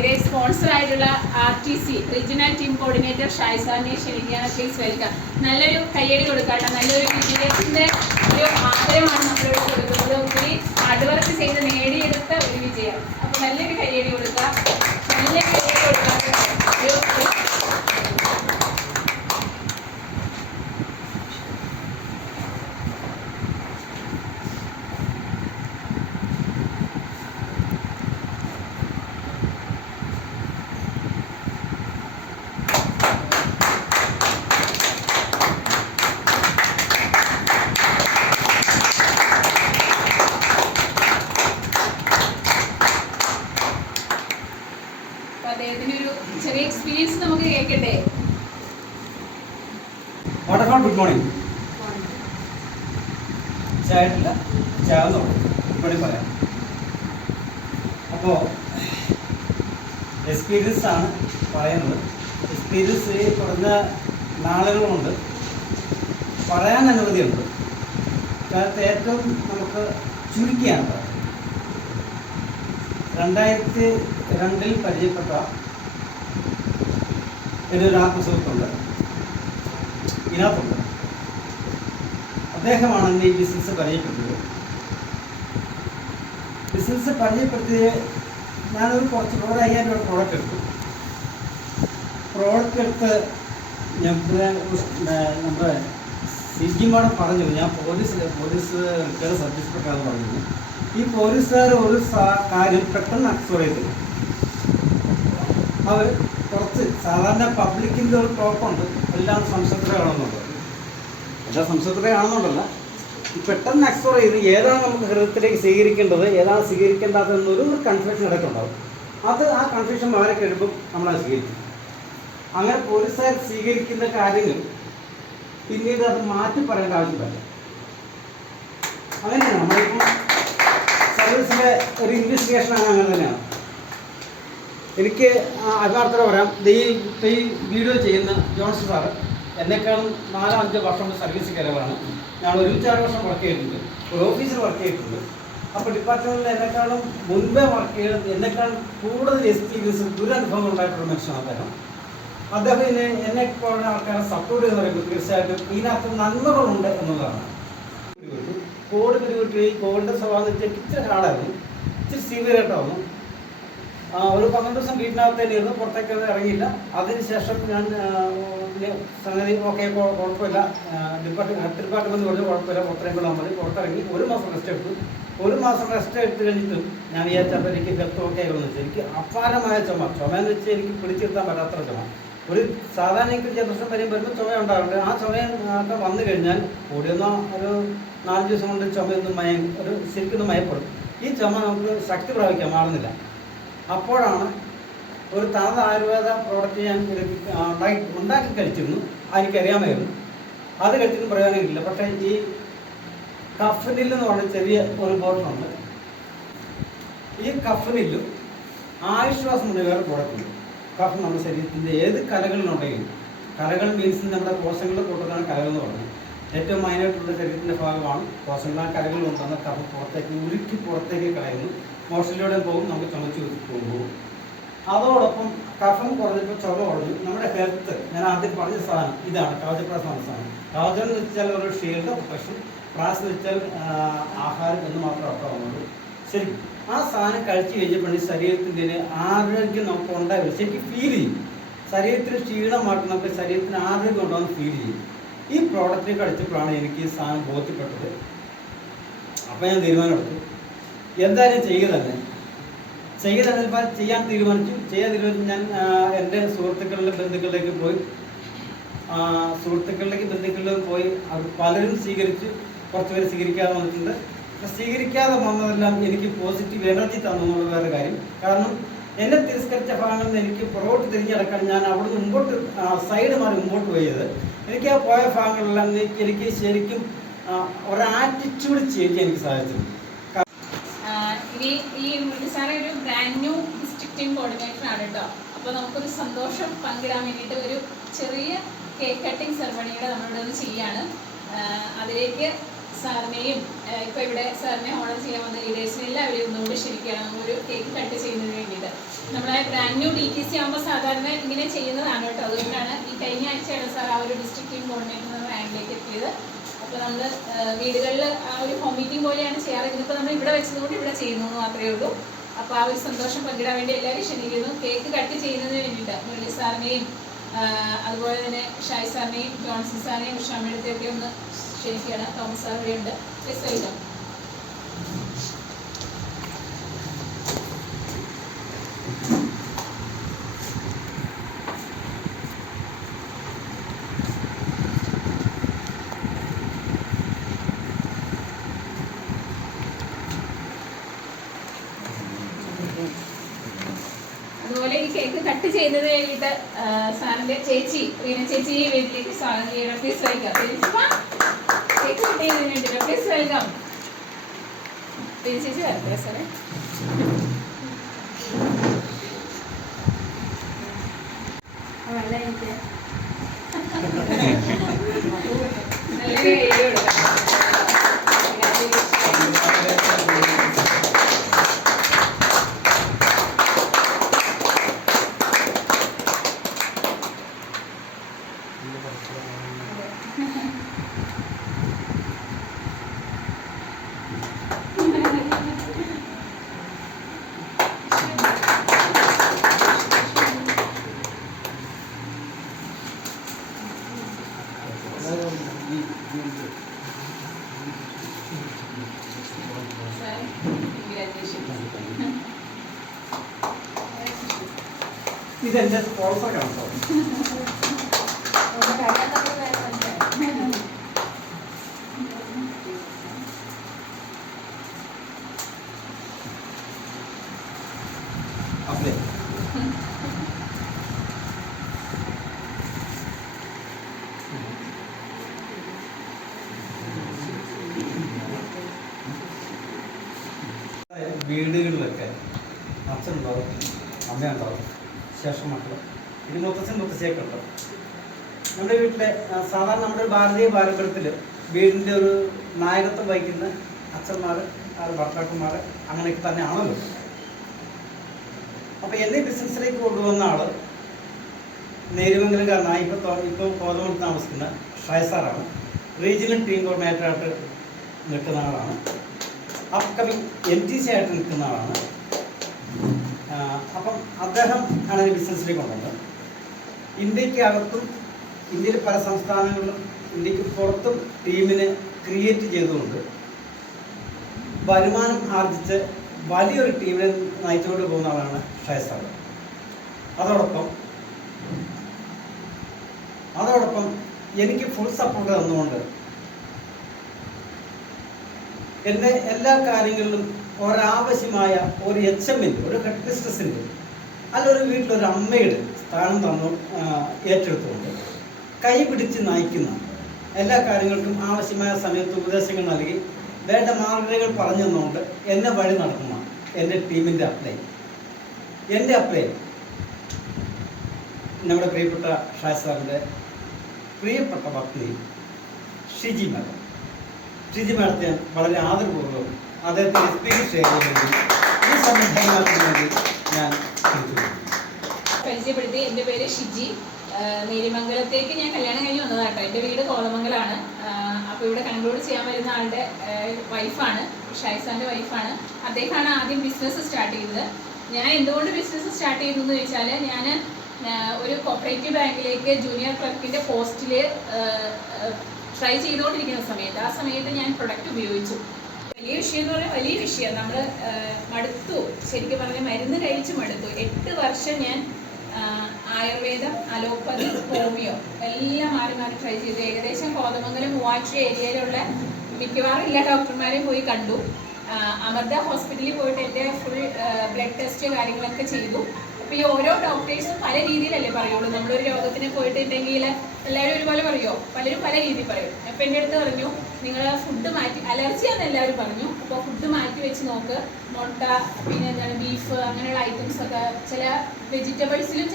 ഗ്രേറ്റ് സ്പോൺസർ ആയിട്ടുള്ള RTC regional team coordinator Shai സാറിനെ ക്ഷണിക്കുകയാണ്. Please welcome. നല്ലൊരു കയ്യടി കൊടുക്കാട്ടോ. നല്ലൊരു വിജയത്തിൻ്റെ ഒരു ആഗ്രഹമാണ് നമ്മളിവിടെ കൊടുക്കുന്നത്. ഒത്തിരി ഹാർഡ് വർക്ക് ചെയ്ത് നേടിയെടുത്ത ഒരു വിജയം. അപ്പോൾ നല്ലൊരു കയ്യടി കൊടുക്കുക. നല്ലൊരു കയ്യടി കൊടുക്കുക. അദ്ദേഹത്തിന് ഒരു ചെറിയ എക്സ്പീരിയൻസ് നമുക്ക് കേൾക്കട്ടെ. Good morning. ചായട്ടില്ല, ചാവുന്നുള്ളൂ ഇവിടെ പറയാം. അപ്പോൾ എക്സ്പീരിയൻസ് ആണ് പറയുന്നത്. എക്സ്പീരിയൻസ് ഈ കുറഞ്ഞ നാളുകളുണ്ട് പറയാൻ അനുമതിയുണ്ട്. കാരണം ഏറ്റവും നമുക്ക് ചുരുക്കിയാണ് പറയുന്നത്. 2002 പരിചയപ്പെട്ട എൻ്റെ ഒരു ആത്മസുഹൃത്തുണ്ട്, ഇതിനകത്തുണ്ട്. അദ്ദേഹമാണ് എന്നെ ഈ ബിസിനസ് പരിചയപ്പെടുത്തിയത്. ബിസിനസ് പരിചയപ്പെടുത്തിയത് ഞാനൊരു കുറച്ച് 5000 രൂപ പ്രോഡക്റ്റ് എടുത്തു. പ്രോഡക്റ്റ് എടുത്ത് നമ്മുടെ CG മാഡം പറഞ്ഞു, ഞാൻ പോലീസ് റിട്ടയർഡ് സബ് ഇൻസ്പെക്ടറാണെന്ന് പറഞ്ഞിരുന്നു. ഈ പോലീസുകാർ ഒരു കാര്യം പെട്ടെന്ന് അക്സോർ ചെയ്തു. അവർ കുറച്ച് സാധാരണ പബ്ലിക്കിൻ്റെ ഒരു ടോപ്പുണ്ട്, എല്ലാം സംശുദ്ധരാണെന്നുള്ളത്. എല്ലാം സംശുദ്ധരാണെന്നുണ്ടല്ല, പെട്ടെന്ന് അക്സോർ ചെയ്ത് ഏതാണ് നമുക്ക് ഹൃദയത്തിലേക്ക് സ്വീകരിക്കേണ്ടത്, ഏതാണ് സ്വീകരിക്കേണ്ടതെന്നൊരു കൺഫ്യൂഷൻ ഇടയ്ക്കുണ്ടാവും. ആ കൺഫ്യൂഷൻ മാറി കഴിയുമ്പോൾ നമ്മളത് സ്വീകരിക്കും. അങ്ങനെ പോലീസുകാർ സ്വീകരിക്കുന്ന കാര്യങ്ങൾ പിന്നീട് അത് മാറ്റി പറയേണ്ട ആവശ്യമില്ല. അങ്ങനെയാണ് നമ്മളിപ്പോൾ സർവീസിലെ ഒരു ഇൻവെസ്റ്റിഗേഷനാണ്. അങ്ങനെ തന്നെയാണ്. എനിക്ക് അഭിമാനത്തോടെ പറയാം, ഈ വീഡിയോ ചെയ്യുന്ന ജോൺസൺ സാറ് എന്നെക്കാളും 4-5 വർഷം സർവീസ് കയറിയതാണ്. ഞാൻ 6 വർഷം വർക്ക് ചെയ്തിട്ടുണ്ട്, ഒരു ഓഫീസിൽ വർക്ക് ചെയ്തിട്ടുണ്ട്. അപ്പോൾ ഡിപ്പാർട്ട്മെൻറ്റിൽ എന്നെക്കാളും മുൻപേ വർക്ക് ചെയ്ത് എന്നെക്കാളും കൂടുതൽ എക്സ്പീരിയൻസ് ദുരനുഭവങ്ങൾ ഉണ്ടായിട്ടുള്ള മനുഷ്യനാണ് അദ്ദേഹം. എന്നെ പോലുള്ള ആൾക്കാരെ സപ്പോർട്ട് ചെയ്ത് പറയുമ്പോൾ തീർച്ചയായിട്ടും ഇതിനകത്ത് നന്മകളുണ്ട് എന്നുള്ളതാണ്. കോഡ് പിരിവിട്ട് ഈ കോഡിൻ്റെ സ്വഭാവം വെച്ചാൽ ഇച്ചിരി ഹാർഡായിരുന്നു, ഇച്ചിരി സീവിയറായിട്ടായിരുന്നു. ഒരു 12 ദിവസം വീട്ടിനകത്ത് തന്നെ ഇരുന്നു, പുറത്തേക്ക് ഇറങ്ങിയില്ല. അതിനുശേഷം ഞാൻ സംഗതി ഓക്കെ കുഴപ്പമില്ല, ഡിപ്പാർട്ട്മെൻറ്റ് പറഞ്ഞു കുഴപ്പമില്ല, പുറത്തിറങ്ങിക്കൊള്ളാൻ മതി. പുറത്തിറങ്ങി 1 മാസം റെസ്റ്റ് എടുത്തു. 1 മാസം റെസ്റ്റ് എടുത്ത് കഴിഞ്ഞിട്ടും ഞാൻ വിചാരിച്ചപ്പോൾ എനിക്ക് ഹെൽത്ത് ഓക്കെ ആകുമെന്ന് വെച്ചാൽ എനിക്ക് അപാരമായ ചുമയെന്ന് വെച്ചാൽ എനിക്ക് പിടിച്ചിരുത്താൻ പറ്റാത്ത ചുമ. ഒരു സാധാരണ എനിക്ക് ജലദോഷം വരുമ്പോൾ ചുമ ഉണ്ടാകുന്നുണ്ട്. ആ ചുമയൊക്കെ വന്നു കഴിഞ്ഞാൽ കൂടിയൊന്നോ ഒരു 4 ദിവസം കൊണ്ട് ചുമയൊന്നും ശരിക്കൊന്നും മയപ്പെടും. ഈ ചുമ നമുക്ക് ശക്തി പ്രാപിക്കാൻ മാറുന്നില്ല. അപ്പോഴാണ് ഒരു തനത് ആയുർവേദ പ്രോഡക്റ്റ് ഞാൻ ഉണ്ടാക്കി കഴിച്ചിരുന്നു. എനിക്കറിയാമായിരുന്നു, അത് കഴിച്ചിട്ട് പ്രയോജനമില്ല. പക്ഷേ ഈ കഫനിൽ എന്ന് പറഞ്ഞ ചെറിയ ഒരു ബോട്ടിലുണ്ട്. ഈ കഫനിലും ആയുശ്വാസം എന്ന വേറെ പ്രോഡക്റ്റ് ഉണ്ട്. കഫം നമ്മുടെ ശരീരത്തിൻ്റെ ഏത് കലകളിലുണ്ടെങ്കിലും, കലകൾ മീൻസ് നമ്മുടെ കോശങ്ങളുടെ കൂട്ടത്തിലാണ് കലകൾ എന്ന് പറഞ്ഞത്. ഏറ്റവും മൈനായിട്ടുള്ള ശരീരത്തിൻ്റെ ഭാഗമാണ് കോശങ്ങൾ. ആ കലകൾ കൊണ്ടുവന്ന കഫം പുറത്തേക്ക് കളയുന്നു. മോഷനിലൂടെ പോകും, നമുക്ക് ചുമച്ച് പോകും. അതോടൊപ്പം കഫം കുറഞ്ഞപ്പോൾ ചുമ കുറഞ്ഞു. നമ്മുടെ ഹെൽത്ത്, ഞാൻ ആദ്യം പറഞ്ഞ സാധനം ഇതാണ്, കവചപ്രാസം എന്ന സാധനം. കവചം എന്ന് വെച്ചാൽ ഒരു ഷീൽഡ് പ്രൊട്ടക്ഷൻ, പ്രാസം എന്ന് വെച്ചാൽ ആഹാരം എന്ന് മാത്രമേ അർത്ഥമാകുന്നുള്ളൂ. ശരി, ആ സാധനം കഴിച്ചു കഴിഞ്ഞപ്പോൾ ശരീരത്തിൻ്റെ ആരോഗ്യം നമുക്ക് ഉണ്ടാവില്ല, ശരിക്കും ഫീൽ ചെയ്യും. ശരീരത്തിന് ക്ഷീണം മാറ്റി നമുക്ക് ശരീരത്തിന് ആരോഗ്യം ഉണ്ടാകുന്ന ഫീൽ ചെയ്യും. ഈ പ്രോഡക്റ്റ് കഴിച്ചപ്പോഴാണ് എനിക്ക് ഈ സാധനം ബോധ്യപ്പെട്ടത്. അപ്പോൾ ഞാൻ തീരുമാനമെടുത്തു, എന്തായാലും ചെയ്യുക തന്നെ ചെയ്യാൻ തീരുമാനിച്ചു. ഞാൻ എൻ്റെ ബന്ധുക്കളിലേക്ക് പോയി. അത് പലരും സ്വീകരിച്ചു, കുറച്ച് പേര് സ്വീകരിക്കാതെ വന്നിട്ടുണ്ട്. സ്വീകരിക്കാതെ വന്നതെല്ലാം എനിക്ക് പോസിറ്റീവ് എനർജി തന്നു എന്നുള്ള വേറെ കാര്യം. കാരണം എന്നെ തിരസ്കരിച്ച ഭാഗങ്ങളിൽ നിന്ന് എനിക്ക് പുറകോട്ട് തിരിഞ്ഞടക്കാൻ ഞാൻ അവിടെ മുമ്പോട്ട് സൈഡ് മാറി മുമ്പോട്ട് പോയത്. എനിക്ക് ആ പോയ ഭാഗങ്ങളെല്ലാം എനിക്ക് ശരിക്കും ഒരു ആറ്റിറ്റ്യൂഡ് ചേഞ്ച് എനിക്ക് സാധിച്ചിട്ടുണ്ട്. ഇനി ഈ സാറേ ഒരു brand new district team coordinator ആണ് കേട്ടോ. അപ്പോൾ നമുക്കൊരു സന്തോഷം പങ്കിടാൻ വേണ്ടിയിട്ട് ഒരു ചെറിയ കേക്ക് കട്ടിങ് സെറമണിയുടെ നമ്മളിവിടെ ഒന്ന് ചെയ്യാണ്. അതിലേക്ക് സാറിനെയും ഇപ്പോൾ ഇവിടെ സാറിനെ ഓണർ ചെയ്യാൻ വന്ന ലീഡേഴ്സിനെ എല്ലാവരെയും ഒന്നുകൂടി ക്ഷണിക്കുകയാണ് നമ്മളൊരു കേക്ക് കട്ട് ചെയ്യുന്നതിന് വേണ്ടിയിട്ട്. നമ്മളെ ബ്രാൻഡ് ന്യൂ DTC ആകുമ്പോൾ സാധാരണ ഇങ്ങനെ ചെയ്യുന്നതാണ് കേട്ടോ. അതുകൊണ്ടാണ് ഈ കഴിഞ്ഞ ആഴ്ചയാണ് സാർ ആ ഒരു ഡിസ്ട്രിക്ട് ടീം കോർഡിനേറ്റർ എന്ന റാങ്കിലേക്ക് എത്തിയത്. അപ്പോൾ നമ്മൾ വീടുകളിൽ ആ ഒരു ഹോം മീറ്റിംഗ് പോലെയാണ് ചെയ്യാറ്. ഇതിപ്പോൾ നമ്മൾ ഇവിടെ വെച്ചതുകൊണ്ട് ഇവിടെ ചെയ്യുന്നു മാത്രമേ ഉള്ളൂ. അപ്പോൾ ആ ഒരു സന്തോഷം പങ്കിടാൻ വേണ്ടി എല്ലാവരും ക്ഷണിക്കുന്നു. കേക്ക് കട്ട് ചെയ്യുന്നതിന് വേണ്ടിയിട്ട് മുരളി സാറിനെയും അതുപോലെ തന്നെ ഷായ് സാറിനെയും ജോൺസൺ സാറിനെയും ഉഷാമേടത്തെയൊക്കെ ഒന്ന് ക്ഷണിക്കുകയാണ്. തോമസ് സാർ ഇവിടെയുണ്ട്. Please welcome. അതുപോലെ ഈ കേക്ക് കട്ട് ചെയ്യുന്നതിന് വേണ്ടിയിട്ട് സാറിന്റെ ചേച്ചി റീന ചേച്ചി ഈ വീട്ടിലേക്ക് സ്വാഗതം ചെയ്യണം. Please welcome. കേക്ക് കട്ട് ചെയ്യുന്നതിന് വേണ്ടിയിട്ട് പ്ലീസ് വെൽക്കം. റീന ചേച്ചി വരട്ടെ സാറേ. അല്ല എനിക്ക് നല്ലൊരു വീഡിയോ എടുക്കാം. ഇതെന്റെ സ്പോൺസർ കാണോ. അതെ വീടുകളിലൊക്കെ അച്ഛനുണ്ടാവും, അമ്മയുണ്ടാവും, ശേഷം മക്കൾ, ഇത് മുത്തച്ഛൻ മുത്തശ്ശിയൊക്കെ ഉണ്ടാവും. നമ്മുടെ വീട്ടിലെ സാധാരണ നമ്മുടെ ഭാരതീയ പാരമ്പര്യത്തിൽ വീടിൻ്റെ ഒരു നായകത്വം വഹിക്കുന്ന അച്ഛന്മാർ, ഭർത്താക്കന്മാർ അങ്ങനെയൊക്കെ തന്നെ ആണല്ലോ. അപ്പോൾ എന്നെ ബിസിനസ്സിലേക്ക് കൊണ്ടുവന്ന ആൾ നേരുമംഗലംകാരനായി ഇപ്പോൾ കോതമംഗലത്ത് താമസിക്കുന്ന ഷായ് സാറാണ്. റീജിയണൽ ടീം കോർഡിനേറ്ററായിട്ട് നിൽക്കുന്ന ആളാണ്. അപ്കമിങ് NTC ആയിട്ട് നിൽക്കുന്ന ആളാണ്. അപ്പം അദ്ദേഹം ആണ് ബിസിനസ്സിലേക്ക് കൊണ്ടുവന്നത്. ഇന്ത്യക്ക് അകത്തും ഇന്ത്യയിൽ പല സംസ്ഥാനങ്ങളിലും ഇന്ത്യക്ക് പുറത്തും ടീമിനെ ക്രിയേറ്റ് ചെയ്തുകൊണ്ട് വരുമാനം ആർജിച്ച് വലിയൊരു ടീമിനെ നയിച്ചുകൊണ്ട് പോകുന്ന ആളാണ് ഷായ് സാർ. അതോടൊപ്പം എനിക്ക് ഫുൾ സപ്പോർട്ട് തന്നുകൊണ്ട് എൻ്റെ എല്ലാ കാര്യങ്ങളിലും ഒരാവശ്യമായ ഒരു HMൻ്റെ ഒരു ഹെഡ് മിസ്ട്രസിൻ്റെ അല്ല ഒരു വീട്ടിലൊരു അമ്മയുടെ സ്ഥാനം ഏറ്റെടുത്തുകൊണ്ട് കൈ പിടിച്ച് നയിക്കുന്ന എല്ലാ കാര്യങ്ങൾക്കും ആവശ്യമായ സമയത്ത് ഉപദേശങ്ങൾ നൽകി വേണ്ട മാർഗങ്ങൾ പറഞ്ഞു തന്നുകൊണ്ട് എന്നെ വഴി നടത്തുന്ന എൻ്റെ ടീമിൻ്റെ എൻ്റെ അപ്ലൈ നമ്മുടെ പ്രിയപ്പെട്ട ഷായ് സാറിൻ്റെ പ്രിയപ്പെട്ട പത്നി ഷിജി മാഡത്തെ ഞാൻ വളരെ ആദരപൂർവ്വം അദ്ദേഹത്തിൻ്റെ സ്പീച്ച് ഷെയർ ചെയ്യാൻ വേണ്ടി ഈ സമയം കൈമാറാൻ വേണ്ടി ഞാൻ പരിചയപ്പെടുത്തി. എൻ്റെ പേര് ഷിജി. നേരിമംഗലത്തേക്ക് ഞാൻ കല്യാണം കഴിഞ്ഞ് വന്നതാട്ടോ. എൻ്റെ വീട് കോതമംഗലാണ്. അപ്പോൾ ഇവിടെ കൺക്ലൂഡ് ചെയ്യാൻ വരുന്ന ആളുടെ വൈഫാണ്, ഷൈസാൻ്റെ വൈഫാണ്. അദ്ദേഹമാണ് ആദ്യം ബിസിനസ് സ്റ്റാർട്ട് ചെയ്തത്. ഞാൻ എന്തുകൊണ്ട് ബിസിനസ് സ്റ്റാർട്ട് ചെയ്തു എന്ന് ചോദിച്ചാൽ, ഞാൻ ഒരു കോപ്പറേറ്റീവ് ബാങ്കിലേക്ക് ജൂനിയർ ക്ലർക്കിൻ്റെ പോസ്റ്റിൽ ട്രൈ ചെയ്തുകൊണ്ടിരിക്കുന്ന സമയത്ത് ആ സമയത്ത് ഞാൻ പ്രൊഡക്റ്റ് ഉപയോഗിച്ചു. വലിയ വിഷയം എന്ന് പറഞ്ഞാൽ വലിയ വിഷയം. നമ്മൾ മടുത്തു, ശരിക്കും പറഞ്ഞാൽ മരുന്ന് കഴിച്ച് മടുത്തു. 8 വർഷം ഞാൻ ആയുർവേദം, അലോപ്പതി, ഹോമിയോ എല്ലാം മാറി മാറി ട്രൈ ചെയ്തു. ഏകദേശം കോതമംഗലം മൂവാറ്റുപുഴ ഏരിയയിലുള്ള മിക്കവാറും എല്ലാ ഡോക്ടർമാരെയും പോയി കണ്ടു. അമൃത ഹോസ്പിറ്റലിൽ പോയിട്ട് എൻ്റെ ഫുൾ ബ്ലഡ് ടെസ്റ്റ് കാര്യങ്ങളൊക്കെ ചെയ്തു. ഇപ്പൊ ഈ ഓരോ ഡോക്ടേഴ്സും പല രീതിയിലല്ലേ പറയുള്ളൂ. നമ്മളൊരു രോഗത്തിന് പോയിട്ടുണ്ടെങ്കിൽ എല്ലാവരും ഒരുപോലെ പറയുമോ? പലരും പല രീതിയിൽ പറയും. അപ്പൊ എൻ്റെ അടുത്ത് പറഞ്ഞു, നിങ്ങൾ ഫുഡ് മാറ്റി, അലർജിയാന്ന് എല്ലാവരും പറഞ്ഞു, അപ്പോൾ ഫുഡ് മാറ്റി വെച്ച് നോക്ക്. മുട്ട, പിന്നെ എന്താണ് ബീഫ്, അങ്ങനെയുള്ള ഐറ്റംസ് ഒക്കെ, ചില വെജിറ്റബിൾസിലും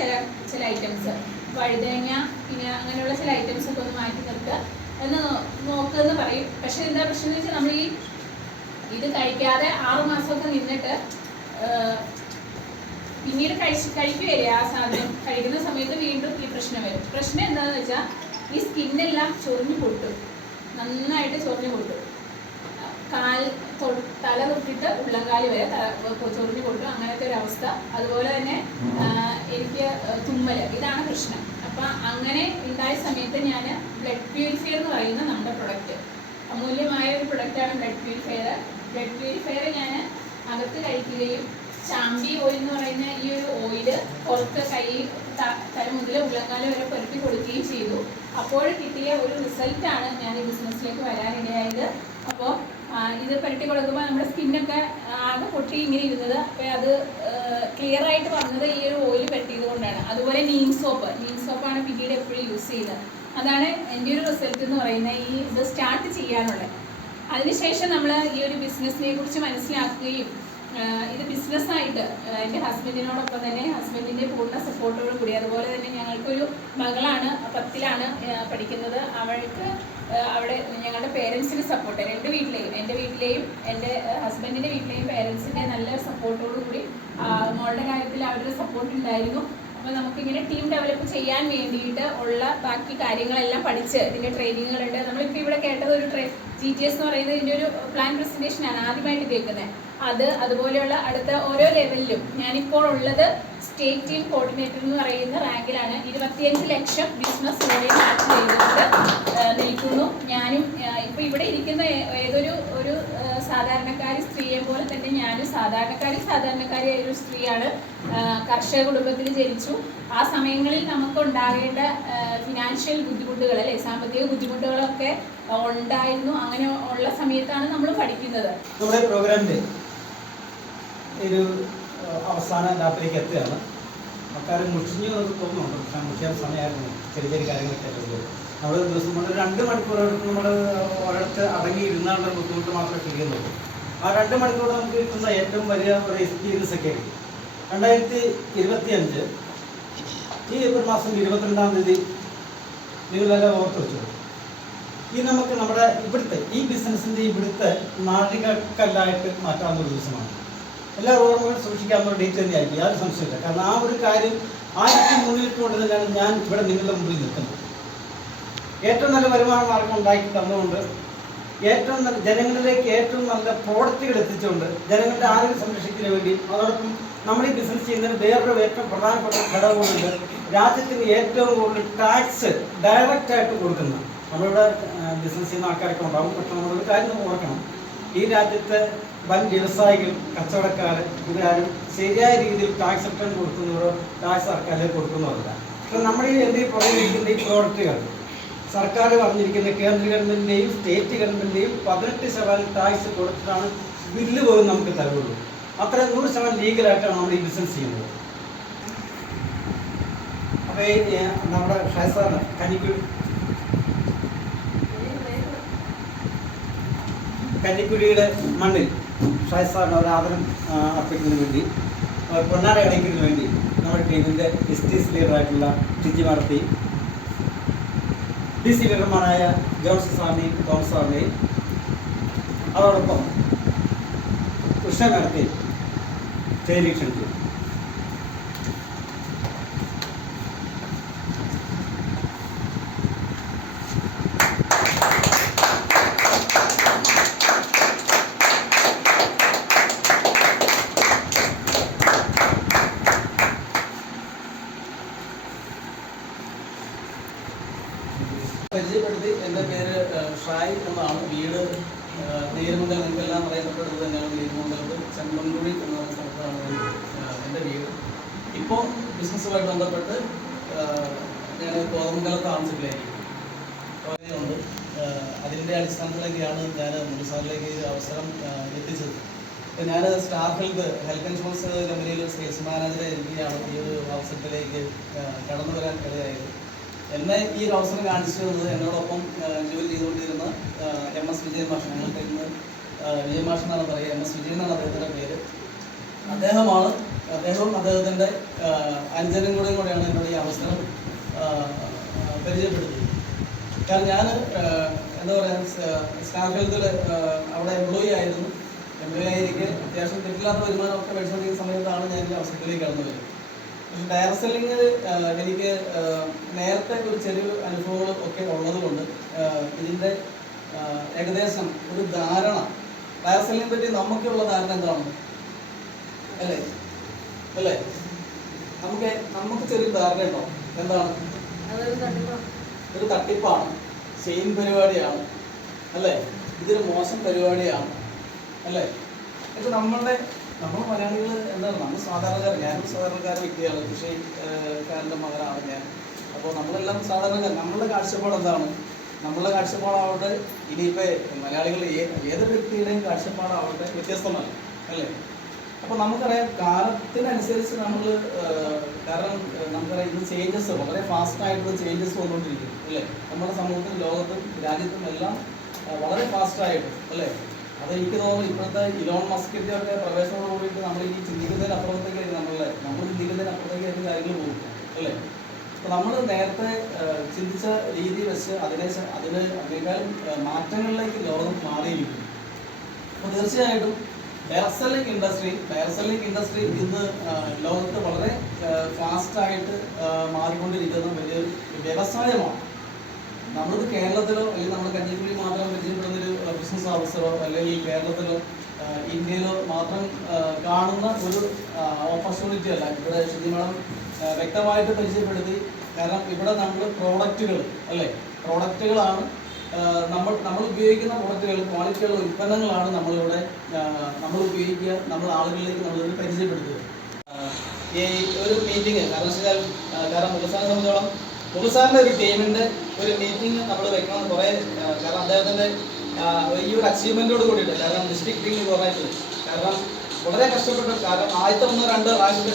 ചില ഐറ്റംസ്, വഴുതനങ്ങ, പിന്നെ അങ്ങനെയുള്ള ചില ഐറ്റംസ് ഒക്കെ ഒന്ന് മാറ്റി നിർത്തുക എന്ന് നോക്കുമെന്ന് പറയും. പക്ഷെ എന്താ പ്രശ്നം എന്ന് വെച്ചാൽ, നമ്മൾ ഇത് കഴിക്കാതെ 6 മാസമൊക്കെ നിന്നിട്ട് പിന്നീട് കഴിക്കുകയല്ലേ ആ സാധനം, കഴിക്കുന്ന സമയത്ത് വീണ്ടും ഈ പ്രശ്നം വരും. പ്രശ്നം എന്താണെന്ന് വെച്ചാൽ, ഈ സ്കിന്നെല്ലാം ചൊറിഞ്ഞു പൊട്ടും, നന്നായിട്ട് ചൊറിഞ്ഞു പൊട്ടും. തല തൊട്ടിട്ട് ഉള്ളംകാലി വരെ ചൊറിഞ്ഞു പൊട്ടും, അങ്ങനത്തെ ഒരു അവസ്ഥ. അതുപോലെ തന്നെ എനിക്ക് തുമ്മൽ, ഇതാണ് പ്രശ്നം. അപ്പം അങ്ങനെ ഉണ്ടായ സമയത്ത് ഞാൻ ബ്ലഡ് പ്യൂരിഫയർ എന്ന് പറയുന്ന നമ്മുടെ പ്രൊഡക്റ്റ്, അമൂല്യമായ ഒരു പ്രൊഡക്റ്റാണ് ബ്ലഡ് പ്യൂരിഫയർ. ബ്ലഡ് പ്യൂരിഫയർ ഞാൻ അകത്ത് കഴിക്കുകയും ചാമ്പി ഓയിൽ എന്ന് പറയുന്ന ഈ ഒരു ഓയില് പുറത്ത് തല മുതൽ ഉള്ളംകാലം വരെ പുരട്ടി കൊടുക്കുകയും ചെയ്തു. അപ്പോൾ കിട്ടിയ ഒരു റിസൾട്ടാണ് ഞാൻ ഈ ബിസിനസ്സിലേക്ക് വരാനിടയായത്. അപ്പോൾ ഇത് പുരട്ടി കൊടുക്കുമ്പോൾ നമ്മുടെ സ്കിന്നൊക്കെ ആകെ പൊട്ടി ഇങ്ങനെ ഇരുന്നത്, അപ്പോൾ അത് ക്ലിയർ ആയിട്ട് വന്നത് ഈ ഒരു ഓയിൽ പുരട്ടിയത് കൊണ്ടാണ്. അതുപോലെ നീം സോപ്പാണ് പിന്നീട് എപ്പോഴും യൂസ് ചെയ്യുന്നത്. അതാണ് എൻ്റെ ഒരു റിസൾട്ട് എന്ന് പറയുന്നത്, ഈ ഇത് സ്റ്റാർട്ട് ചെയ്യാനുള്ളത്. അതിനുശേഷം നമ്മൾ ഈ ഒരു ബിസിനസ്സിനെ കുറിച്ച് മനസ്സിലാക്കുകയും ഇത് ബിസിനസ്സായിട്ട് എൻ്റെ ഹസ്ബൻഡിനോടൊപ്പം തന്നെ, ഹസ്ബൻഡിൻ്റെ പൂർണ്ണ സപ്പോർട്ടോട് കൂടി, അതുപോലെ തന്നെ ഞങ്ങൾക്കൊരു മകളാണ് 10ലാണ് പഠിക്കുന്നത്. അവൾക്ക് അവിടെ ഞങ്ങളുടെ പേരൻസിന് സപ്പോർട്ട്, എൻ്റെ വീട്ടിലെയും എൻ്റെ ഹസ്ബൻഡിൻ്റെ വീട്ടിലെയും പേരൻസിൻ്റെ നല്ല സപ്പോർട്ടോടു കൂടി മോളുടെ കാര്യത്തിൽ അവരുടെ സപ്പോർട്ട് ഉണ്ടായിരുന്നു. അപ്പോൾ നമുക്കിങ്ങനെ ടീം ഡെവലപ്പ് ചെയ്യാൻ വേണ്ടിയിട്ട് ഉള്ള ബാക്കി കാര്യങ്ങളെല്ലാം പഠിച്ച്, ഇതിൻ്റെ ട്രെയിനിങ്ങുകളുണ്ട്. നമ്മളിപ്പോൾ ഇവിടെ കേട്ടത് ഒരു GTS എന്ന് പറയുന്നത് ഇതിൻ്റെ ഒരു പ്ലാൻ പ്രസൻറ്റേഷനാണ് ആദ്യമായിട്ട് കേൾക്കുന്നത്. അതുപോലെയുള്ള അടുത്ത ഓരോ ലെവലിലും ഞാനിപ്പോൾ ഉള്ളത് സ്റ്റേറ്റ് ടീം കോർഡിനേറ്റർ എന്ന് പറയുന്ന റാങ്കിലാണ്. 25 ലക്ഷം ബിസിനസ് ഓഡിയൻസ് ആക്ട് ചെയ്തുകൊണ്ട് നിൽക്കുന്നു. ഞാനും ഇപ്പോൾ ഇവിടെ ഇരിക്കുന്ന ഒരു സാധാരണക്കാരി സ്ത്രീയെ പോലെ തന്നെ ഞാനും സാധാരണക്കാരിയായ ഒരു സ്ത്രീയാണ്. കർഷക കുടുംബത്തിൽ ജനിച്ചു. ആ സമയങ്ങളിൽ നമുക്ക് ഉണ്ടാകേണ്ട ഫിനാൻഷ്യൽ ബുദ്ധിമുട്ടുകൾ, അല്ലെ, സാമ്പത്തിക ബുദ്ധിമുട്ടുകളൊക്കെ ഉണ്ടായിരുന്നു. അങ്ങനെ ഉള്ള സമയത്താണ് നമ്മൾ പഠിക്കുന്നത്. നമ്മുടെ പ്രോഗ്രാമിൻ്റെ ഒരു അവസാന ലാപ്പിലേക്ക് എത്തുകയാണ്. ആൾക്കാർ മുഷിഞ്ഞു എന്നൊക്കെ തോന്നുന്നുണ്ട്, പക്ഷേ മുഷിയാൻ സമയമായിരുന്നു. ചെറിയ കാര്യങ്ങളൊക്കെ ഉള്ളത് നമ്മൾ ദിവസം നമ്മൾ 2 മണിക്കൂർ നമ്മൾ ഒരിടത്ത് അടങ്ങിയിരുന്നാലുള്ള ബുദ്ധിമുട്ട് മാത്രമേ ചെയ്യുന്നുള്ളൂ. ആ 2 മണിക്കൂർ നമുക്ക് കിട്ടുന്ന ഏറ്റവും വലിയ ഒരു എക്സ്പീരിയൻസ് ഒക്കെ 2025 ഈ ഏപ്രിൽ മാസം 22-ാം തീയതി നിങ്ങളെല്ലാം ഓർത്ത് വെച്ചു. നമുക്ക് നമ്മുടെ ഇവിടുത്തെ ഈ ബിസിനസ്സിൻ്റെ ഇവിടുത്തെ നാഴികക്കല്ലായിട്ട് മാറ്റാവുന്ന ഒരു ദിവസമാണ്. എല്ലാ ഓർമ്മകളും സൂക്ഷിക്കാവുന്ന ഡേറ്റ് തന്നെയായിരിക്കും, യാതൊരു സംശയമില്ല. കാരണം ആ ഒരു കാര്യം മുന്നിട്ടുകൊണ്ട് തന്നെയാണ് ഞാൻ ഇവിടെ നിങ്ങളുടെ മുമ്പിൽ നിൽക്കുന്നത്. ഏറ്റവും നല്ല വരുമാന മാർഗം ഉണ്ടാക്കി തന്നുകൊണ്ട്, ഏറ്റവും നല്ല ജനങ്ങളിലേക്ക് ഏറ്റവും നല്ല പ്രോഡക്റ്റുകൾ എത്തിച്ചുകൊണ്ട്, ജനങ്ങളുടെ ആരോഗ്യം സംരക്ഷിക്കുന്നതിന് വേണ്ടി, അതോടൊപ്പം നമ്മൾ ഈ ബിസിനസ് ചെയ്യുന്നതിന് വേറൊരു ഏറ്റവും പ്രധാനപ്പെട്ട ഘടകമുണ്ട്. രാജ്യത്തിന് ഏറ്റവും കൂടുതൽ ടാക്സ് ഡയറക്റ്റായിട്ട് കൊടുക്കുന്ന, നമ്മളിവിടെ ബിസിനസ് ചെയ്യുന്ന ആൾക്കാരൊക്കെ ഉണ്ടാകും. പക്ഷെ നമ്മളൊരു കാര്യം നമുക്ക് ഓർക്കണം, ഈ രാജ്യത്തെ വൻ വ്യവസായികൾ, കച്ചവടക്കാർ, ഇവരാരും ശരിയായ രീതിയിൽ ടാക്സ് റിട്ടേൺ കൊടുക്കുന്നവരോ ടാക്സ് സർക്കാരിലേക്ക് കൊടുക്കുന്നവരല്ല. പക്ഷെ നമ്മൾ ഈ എന്ത് പറയുന്ന ഈ പ്രോഡക്റ്റുകൾ സർക്കാർ പറഞ്ഞിരിക്കുന്ന കേന്ദ്ര ഗവൺമെൻറ്റിൻ്റെയും സ്റ്റേറ്റ് ഗവൺമെൻറ്റിൻ്റെയും 18% ടാക്സ് കൊടുത്തിട്ടാണ് ബില്ല് പോലും നമുക്ക് തരുള്ളൂ. അത്ര 100% ലീഗലായിട്ടാണ് നമ്മൾ ഈ ബിസിനസ് ചെയ്യുന്നത്. അപ്പോൾ ഈ നമ്മുടെ ഷാസാറിന് കന്നിക്കുഴിയുടെ മണ്ണിൽ ഷാസാറിന് ഒരു ആദരം അർപ്പിക്കുന്നതിന് വേണ്ടി, പൊന്നാട അണിക്കുന്നതിന് വേണ്ടി നമ്മുടെ ടീമിൻ്റെ എസ്റ്റീസ് ലീഡറായിട്ടുള്ള ടിജി മാർത്തി, DC ലീഡർമാരായ ജോൺസൺ സാറിനെയും തോമസ് സാറിനെയും, അതോടൊപ്പം കൃഷ്ണ മാഡത്തെയും സ്റ്റേജിലേക്ക് ക്ഷണിച്ചു. പരിചയപ്പെടുത്തി. എൻ്റെ പേര് ഷായ് എന്നാണ്. വീട് നീരുമംഗലം, നിങ്ങൾക്കെല്ലാം അറിയപ്പെട്ടത് തന്നെയാണ്. നീരുമംഗലത്ത് ചെമ്പൻകുഴി എന്ന സ്ഥലത്താണ് എൻ്റെ വീട്. ഇപ്പോൾ ബിസിനസ്സുമായിട്ട് ബന്ധപ്പെട്ട് ഞാൻ കോതമംഗലത്താണ് ഉണ്ട്. അതിൻ്റെ അടിസ്ഥാനത്തിലേക്കാണ് ഞാൻ മുനിസാറിലേക്ക് ഈ അവസരം എത്തിച്ചത്. ഞാൻ സ്റ്റാർ ഹെൽത്ത് ഇൻഷുറൻസ് കമ്പനിയിൽ സെയിൽസ് മാനേജറെ ഇരിക്കുകയാണ് ഈ ഒരു അവസരത്തിലേക്ക് കടന്നു വരാൻ ഇടയായത്. എന്നെ ഈ ഒരു അവസരം കാണിച്ചു തന്നത് എന്നോടൊപ്പം ജോലി ചെയ്തുകൊണ്ടിരുന്ന MS വിജയൻ മാഷ്. ഞങ്ങൾക്ക് ഇന്ന് വിജയൻ മാഷ് എന്നാണ് പറയുക, MS വിജയൻ എന്നാണ് അദ്ദേഹത്തിൻ്റെ പേര്. അദ്ദേഹവും അദ്ദേഹത്തിൻ്റെ അനുജനും കൂടെയാണ് എന്നോട് ഈ അവസരം പരിചയപ്പെടുത്തിയത്. കാരണം ഞാൻ എന്താ പറയുക, സ്റ്റാർ ഹെൽത്തിൽ അവിടെ എംപ്ലോയി ആയിരുന്നു. എംപ്ലോയി ആയിരിക്കെ അത്യാവശ്യം തെറ്റില്ലാത്ത വരുമാനമൊക്കെ മേടിച്ചുകൊണ്ടിരിക്കുന്ന സമയത്താണ് ഞാൻ ഈ അവസരത്തിലേക്ക് കടന്നു വരുന്നത്. പക്ഷേ ഡയറക്ട് സെല്ലിങ്ങിൽ എനിക്ക് നേരത്തെ ഒരു ചെറിയ അനുഭവങ്ങൾ ഒക്കെ ഉള്ളതുകൊണ്ട് ഇതിൻ്റെ ഏകദേശം ഒരു ധാരണ, ഡയറക്ട് സെല്ലിങ്ങിനെ പറ്റി നമുക്കുള്ള ധാരണ എന്താണ് അല്ലേ അല്ലേ നമുക്ക് ചെറിയ ധാരണ ഉണ്ടോ? എന്താണ്? ഒരു തട്ടിപ്പാണ്, ചെയിൻ പരിപാടിയാണ് അല്ലേ, ഇതൊരു മോശം പരിപാടിയാണ് അല്ലേ. പക്ഷെ നമ്മൾ മലയാളികൾ എന്താണ്, നമ്മൾ സാധാരണക്കാരൻ, ഞാനും സാധാരണക്കാരൻ വ്യക്തിയാണ്, കൃഷിക്കാരൻ്റെ മകനാണ് ഞാൻ. അപ്പോൾ നമ്മളെല്ലാം സാധാരണക്കാർ. നമ്മളുടെ കാഴ്ചപ്പാട് എന്താണ്? നമ്മളുടെ കാഴ്ചപ്പാടാവട്ടെ, ഇനിയിപ്പോൾ മലയാളികൾ ഏതൊരു വ്യക്തിയുടെയും കാഴ്ചപ്പാടാവട്ടെ വ്യത്യസ്തമല്ല അല്ലേ. അപ്പോൾ നമുക്കറിയാം കാലത്തിനനുസരിച്ച് നമ്മൾ, കാരണം നമുക്കറിയാം ഇന്ന് ചേഞ്ചസ് വളരെ ഫാസ്റ്റായിട്ടുള്ള ചേഞ്ചസ് വന്നുകൊണ്ടിരിക്കുന്നു അല്ലേ. നമ്മുടെ സമൂഹത്തിലും ലോകത്തും രാജ്യത്തും എല്ലാം വളരെ ഫാസ്റ്റായിട്ട് അല്ലേ. അത് എനിക്ക് തോന്നുന്നു ഇപ്പോഴത്തെ ഇലോൺ മസ്കിൻ്റെ ഒക്കെ പ്രവേശനത്തോട് കൂടിയിട്ട് നമ്മൾ ഈ ചിന്തിക്കുന്നതിനപ്പുറത്തേക്ക് നമ്മൾ ചിന്തിക്കുന്നതിനപ്പുറത്തേക്ക് കാര്യങ്ങൾ പോകും അല്ലേ. അപ്പോൾ നമ്മൾ നേരത്തെ ചിന്തിച്ച രീതി വെച്ച് അതിനേക്കാളും മാറ്റങ്ങളിലേക്ക് ലോകം മാറിയിരിക്കുന്നു. അപ്പോൾ തീർച്ചയായിട്ടും ഡയറക്ട് സെല്ലിംഗ് ഇൻഡസ്ട്രി ഇന്ന് ലോകത്ത് വളരെ ഫാസ്റ്റായിട്ട് മാറിക്കൊണ്ടിരിക്കുന്ന വലിയൊരു വ്യവസായമാണ്. നമ്മളിത് കേരളത്തിലോ അല്ലെങ്കിൽ നമ്മുടെ കഞ്ഞിക്കുഴി മാത്രം പരിചയപ്പെടുന്നൊരു ബിസിനസ് അവസരമോ അല്ലെങ്കിൽ കേരളത്തിലോ ഇന്ത്യയിലോ മാത്രം കാണുന്ന ഒരു ഓപ്പർച്യൂണിറ്റി അല്ല. ഇവിടെ ശ്രുതി മാഡം വ്യക്തമായിട്ട് പരിചയപ്പെടുത്തി. കാരണം ഇവിടെ നമ്മൾ പ്രോഡക്റ്റുകൾ അല്ലേ, പ്രോഡക്റ്റുകളാണ് നമ്മൾ ഉപയോഗിക്കുന്ന പ്രോഡക്റ്റുകൾ, ക്വാളിറ്റിയുള്ള ഉൽപ്പന്നങ്ങളാണ് നമ്മൾ ഉപയോഗിക്കുക, നമ്മൾ ആളുകളിലേക്ക് നമ്മളിത് പരിചയപ്പെടുത്തുക. ഈ ഒരു മീറ്റിംഗ് കാരണം മുഖസാറിനെ സംബന്ധിച്ചോളം മുഖസാറിൻ്റെ ഒരു ടീമിൻ്റെ ഒരു മീറ്റിംഗ് നമ്മൾ വെക്കണം കുറേ, കാരണം അദ്ദേഹത്തിൻ്റെ ഈ ഒരു അച്ചീവ്മെൻറ്റോട് കൂടിയിട്ട്, കാരണം ഡിസ്ട്രിക്ട് ടീം കുറഞ്ഞിട്ട്, കാരണം വളരെ കഷ്ടപ്പെട്ടു. കാരണം ആദ്യത്തെ 1-2 പ്രാവശ്യത്തെ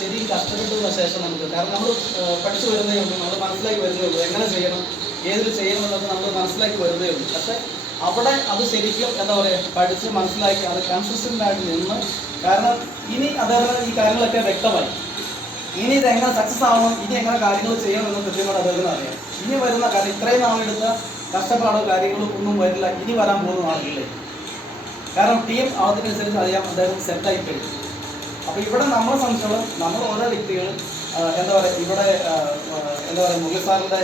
ശരിക്കും കഷ്ടപ്പെട്ടതിന് ശേഷം നമുക്ക്, കാരണം നമ്മൾ പഠിച്ചു വരുന്നേ ഉള്ളൂ, നമ്മൾ മനസ്സിലാക്കി വരുന്നേ ഉള്ളൂ, എങ്ങനെ ചെയ്യണം, ഏതിൽ ചെയ്യണമെന്നൊക്കെ നമ്മൾ മനസ്സിലാക്കി വരുന്നേ ഉള്ളൂ. പക്ഷേ അവിടെ അത് ശരിക്കും എന്താ പറയുക, പഠിച്ച് മനസ്സിലാക്കി അത് കൺസിസ്റ്റൻ്റ് ആയിട്ട് നിന്ന്, കാരണം ഇനി അദ്ദേഹത്തിന് ഈ കാര്യങ്ങളൊക്കെ വ്യക്തമായി. ഇനി ഇതെങ്ങനെ സക്സസ് ആവണം, ഇനി എങ്ങനെ കാര്യങ്ങൾ ചെയ്യണമെന്ന് കൃത്യമായിട്ട് അദ്ദേഹത്തിന് അറിയാം. ഇനി വരുന്ന കാര്യം ഇത്രയും നാളെടുത്ത കഷ്ടപ്പാടോ കാര്യങ്ങളോ ഒന്നും വരില്ല ഇനി വരാൻ പോകുന്ന ആളുകളിലേക്ക്. കാരണം ടീം അതിനനുസരിച്ച് അറിയാം, അദ്ദേഹം സെറ്റായി കഴിഞ്ഞു. അപ്പോൾ ഇവിടെ നമ്മളെ സംബന്ധിച്ചോളം നമ്മൾ ഓരോ വ്യക്തികൾ എന്താ പറയുക, ഇവിടെ എന്താ പറയുക, മുഖ്യ സാറിൻ്റെ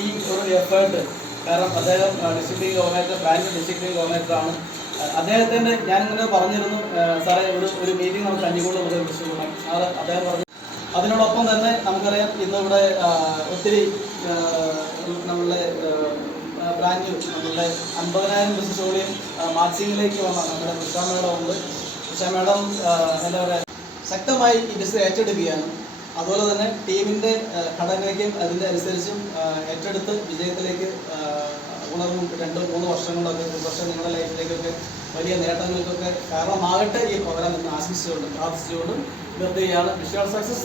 ഈ ഒരു എഫേർട്ട്, കാരണം അദ്ദേഹം ഡിസ്ട്രിക്ട് ഗവർണർ, ബ്രാഞ്ച് ഡിസ്ട്രിക്ട് ഗവർണറാണ്. അദ്ദേഹത്തിൻ്റെ ഞാനിങ്ങനെ പറഞ്ഞിരുന്നു, സാറേ ഒരു മീറ്റിംഗ് നമുക്ക് കഞ്ഞിക്കോട് മുതൽ വിളിച്ചുകൂടാം. അദ്ദേഹം പറഞ്ഞു. അതിനോടൊപ്പം തന്നെ നമുക്കറിയാം ഇന്നിവിടെ ഒത്തിരി നമ്മളുടെ ബ്രാഞ്ച് നമ്മളുടെ 50,000 ബിസിനസ്സുകളെയും മാർച്ചിങ്ങിലേക്ക് വന്ന നമ്മുടെ ഉഷ മേഡം ഉണ്ട്. ഉഷ മേഡം എന്താ പറയുക, ശക്തമായി ഈ ബിസിനസ് ഏറ്റെടുക്കുകയാണ്. അതുപോലെ തന്നെ ടീമിൻ്റെ ഘടനയ്ക്കും അതിൻ്റെ അനുസരിച്ചും ഏറ്റെടുത്ത് വിജയത്തിലേക്ക് ഉണർന്നും 2-3 വർഷം കൊണ്ടൊക്കെ, ഒരു വർഷം നിങ്ങളുടെ ലൈഫിലേക്കൊക്കെ വലിയ നേട്ടങ്ങൾക്കൊക്കെ കാരണമാകട്ടെ ഈ പ്രോഗ്രാം എന്ന് ആശംസിച്ചുകൊണ്ട് പ്രാർത്ഥിച്ചുകൊണ്ടും നിർത്തുകയാണ്. Visual success.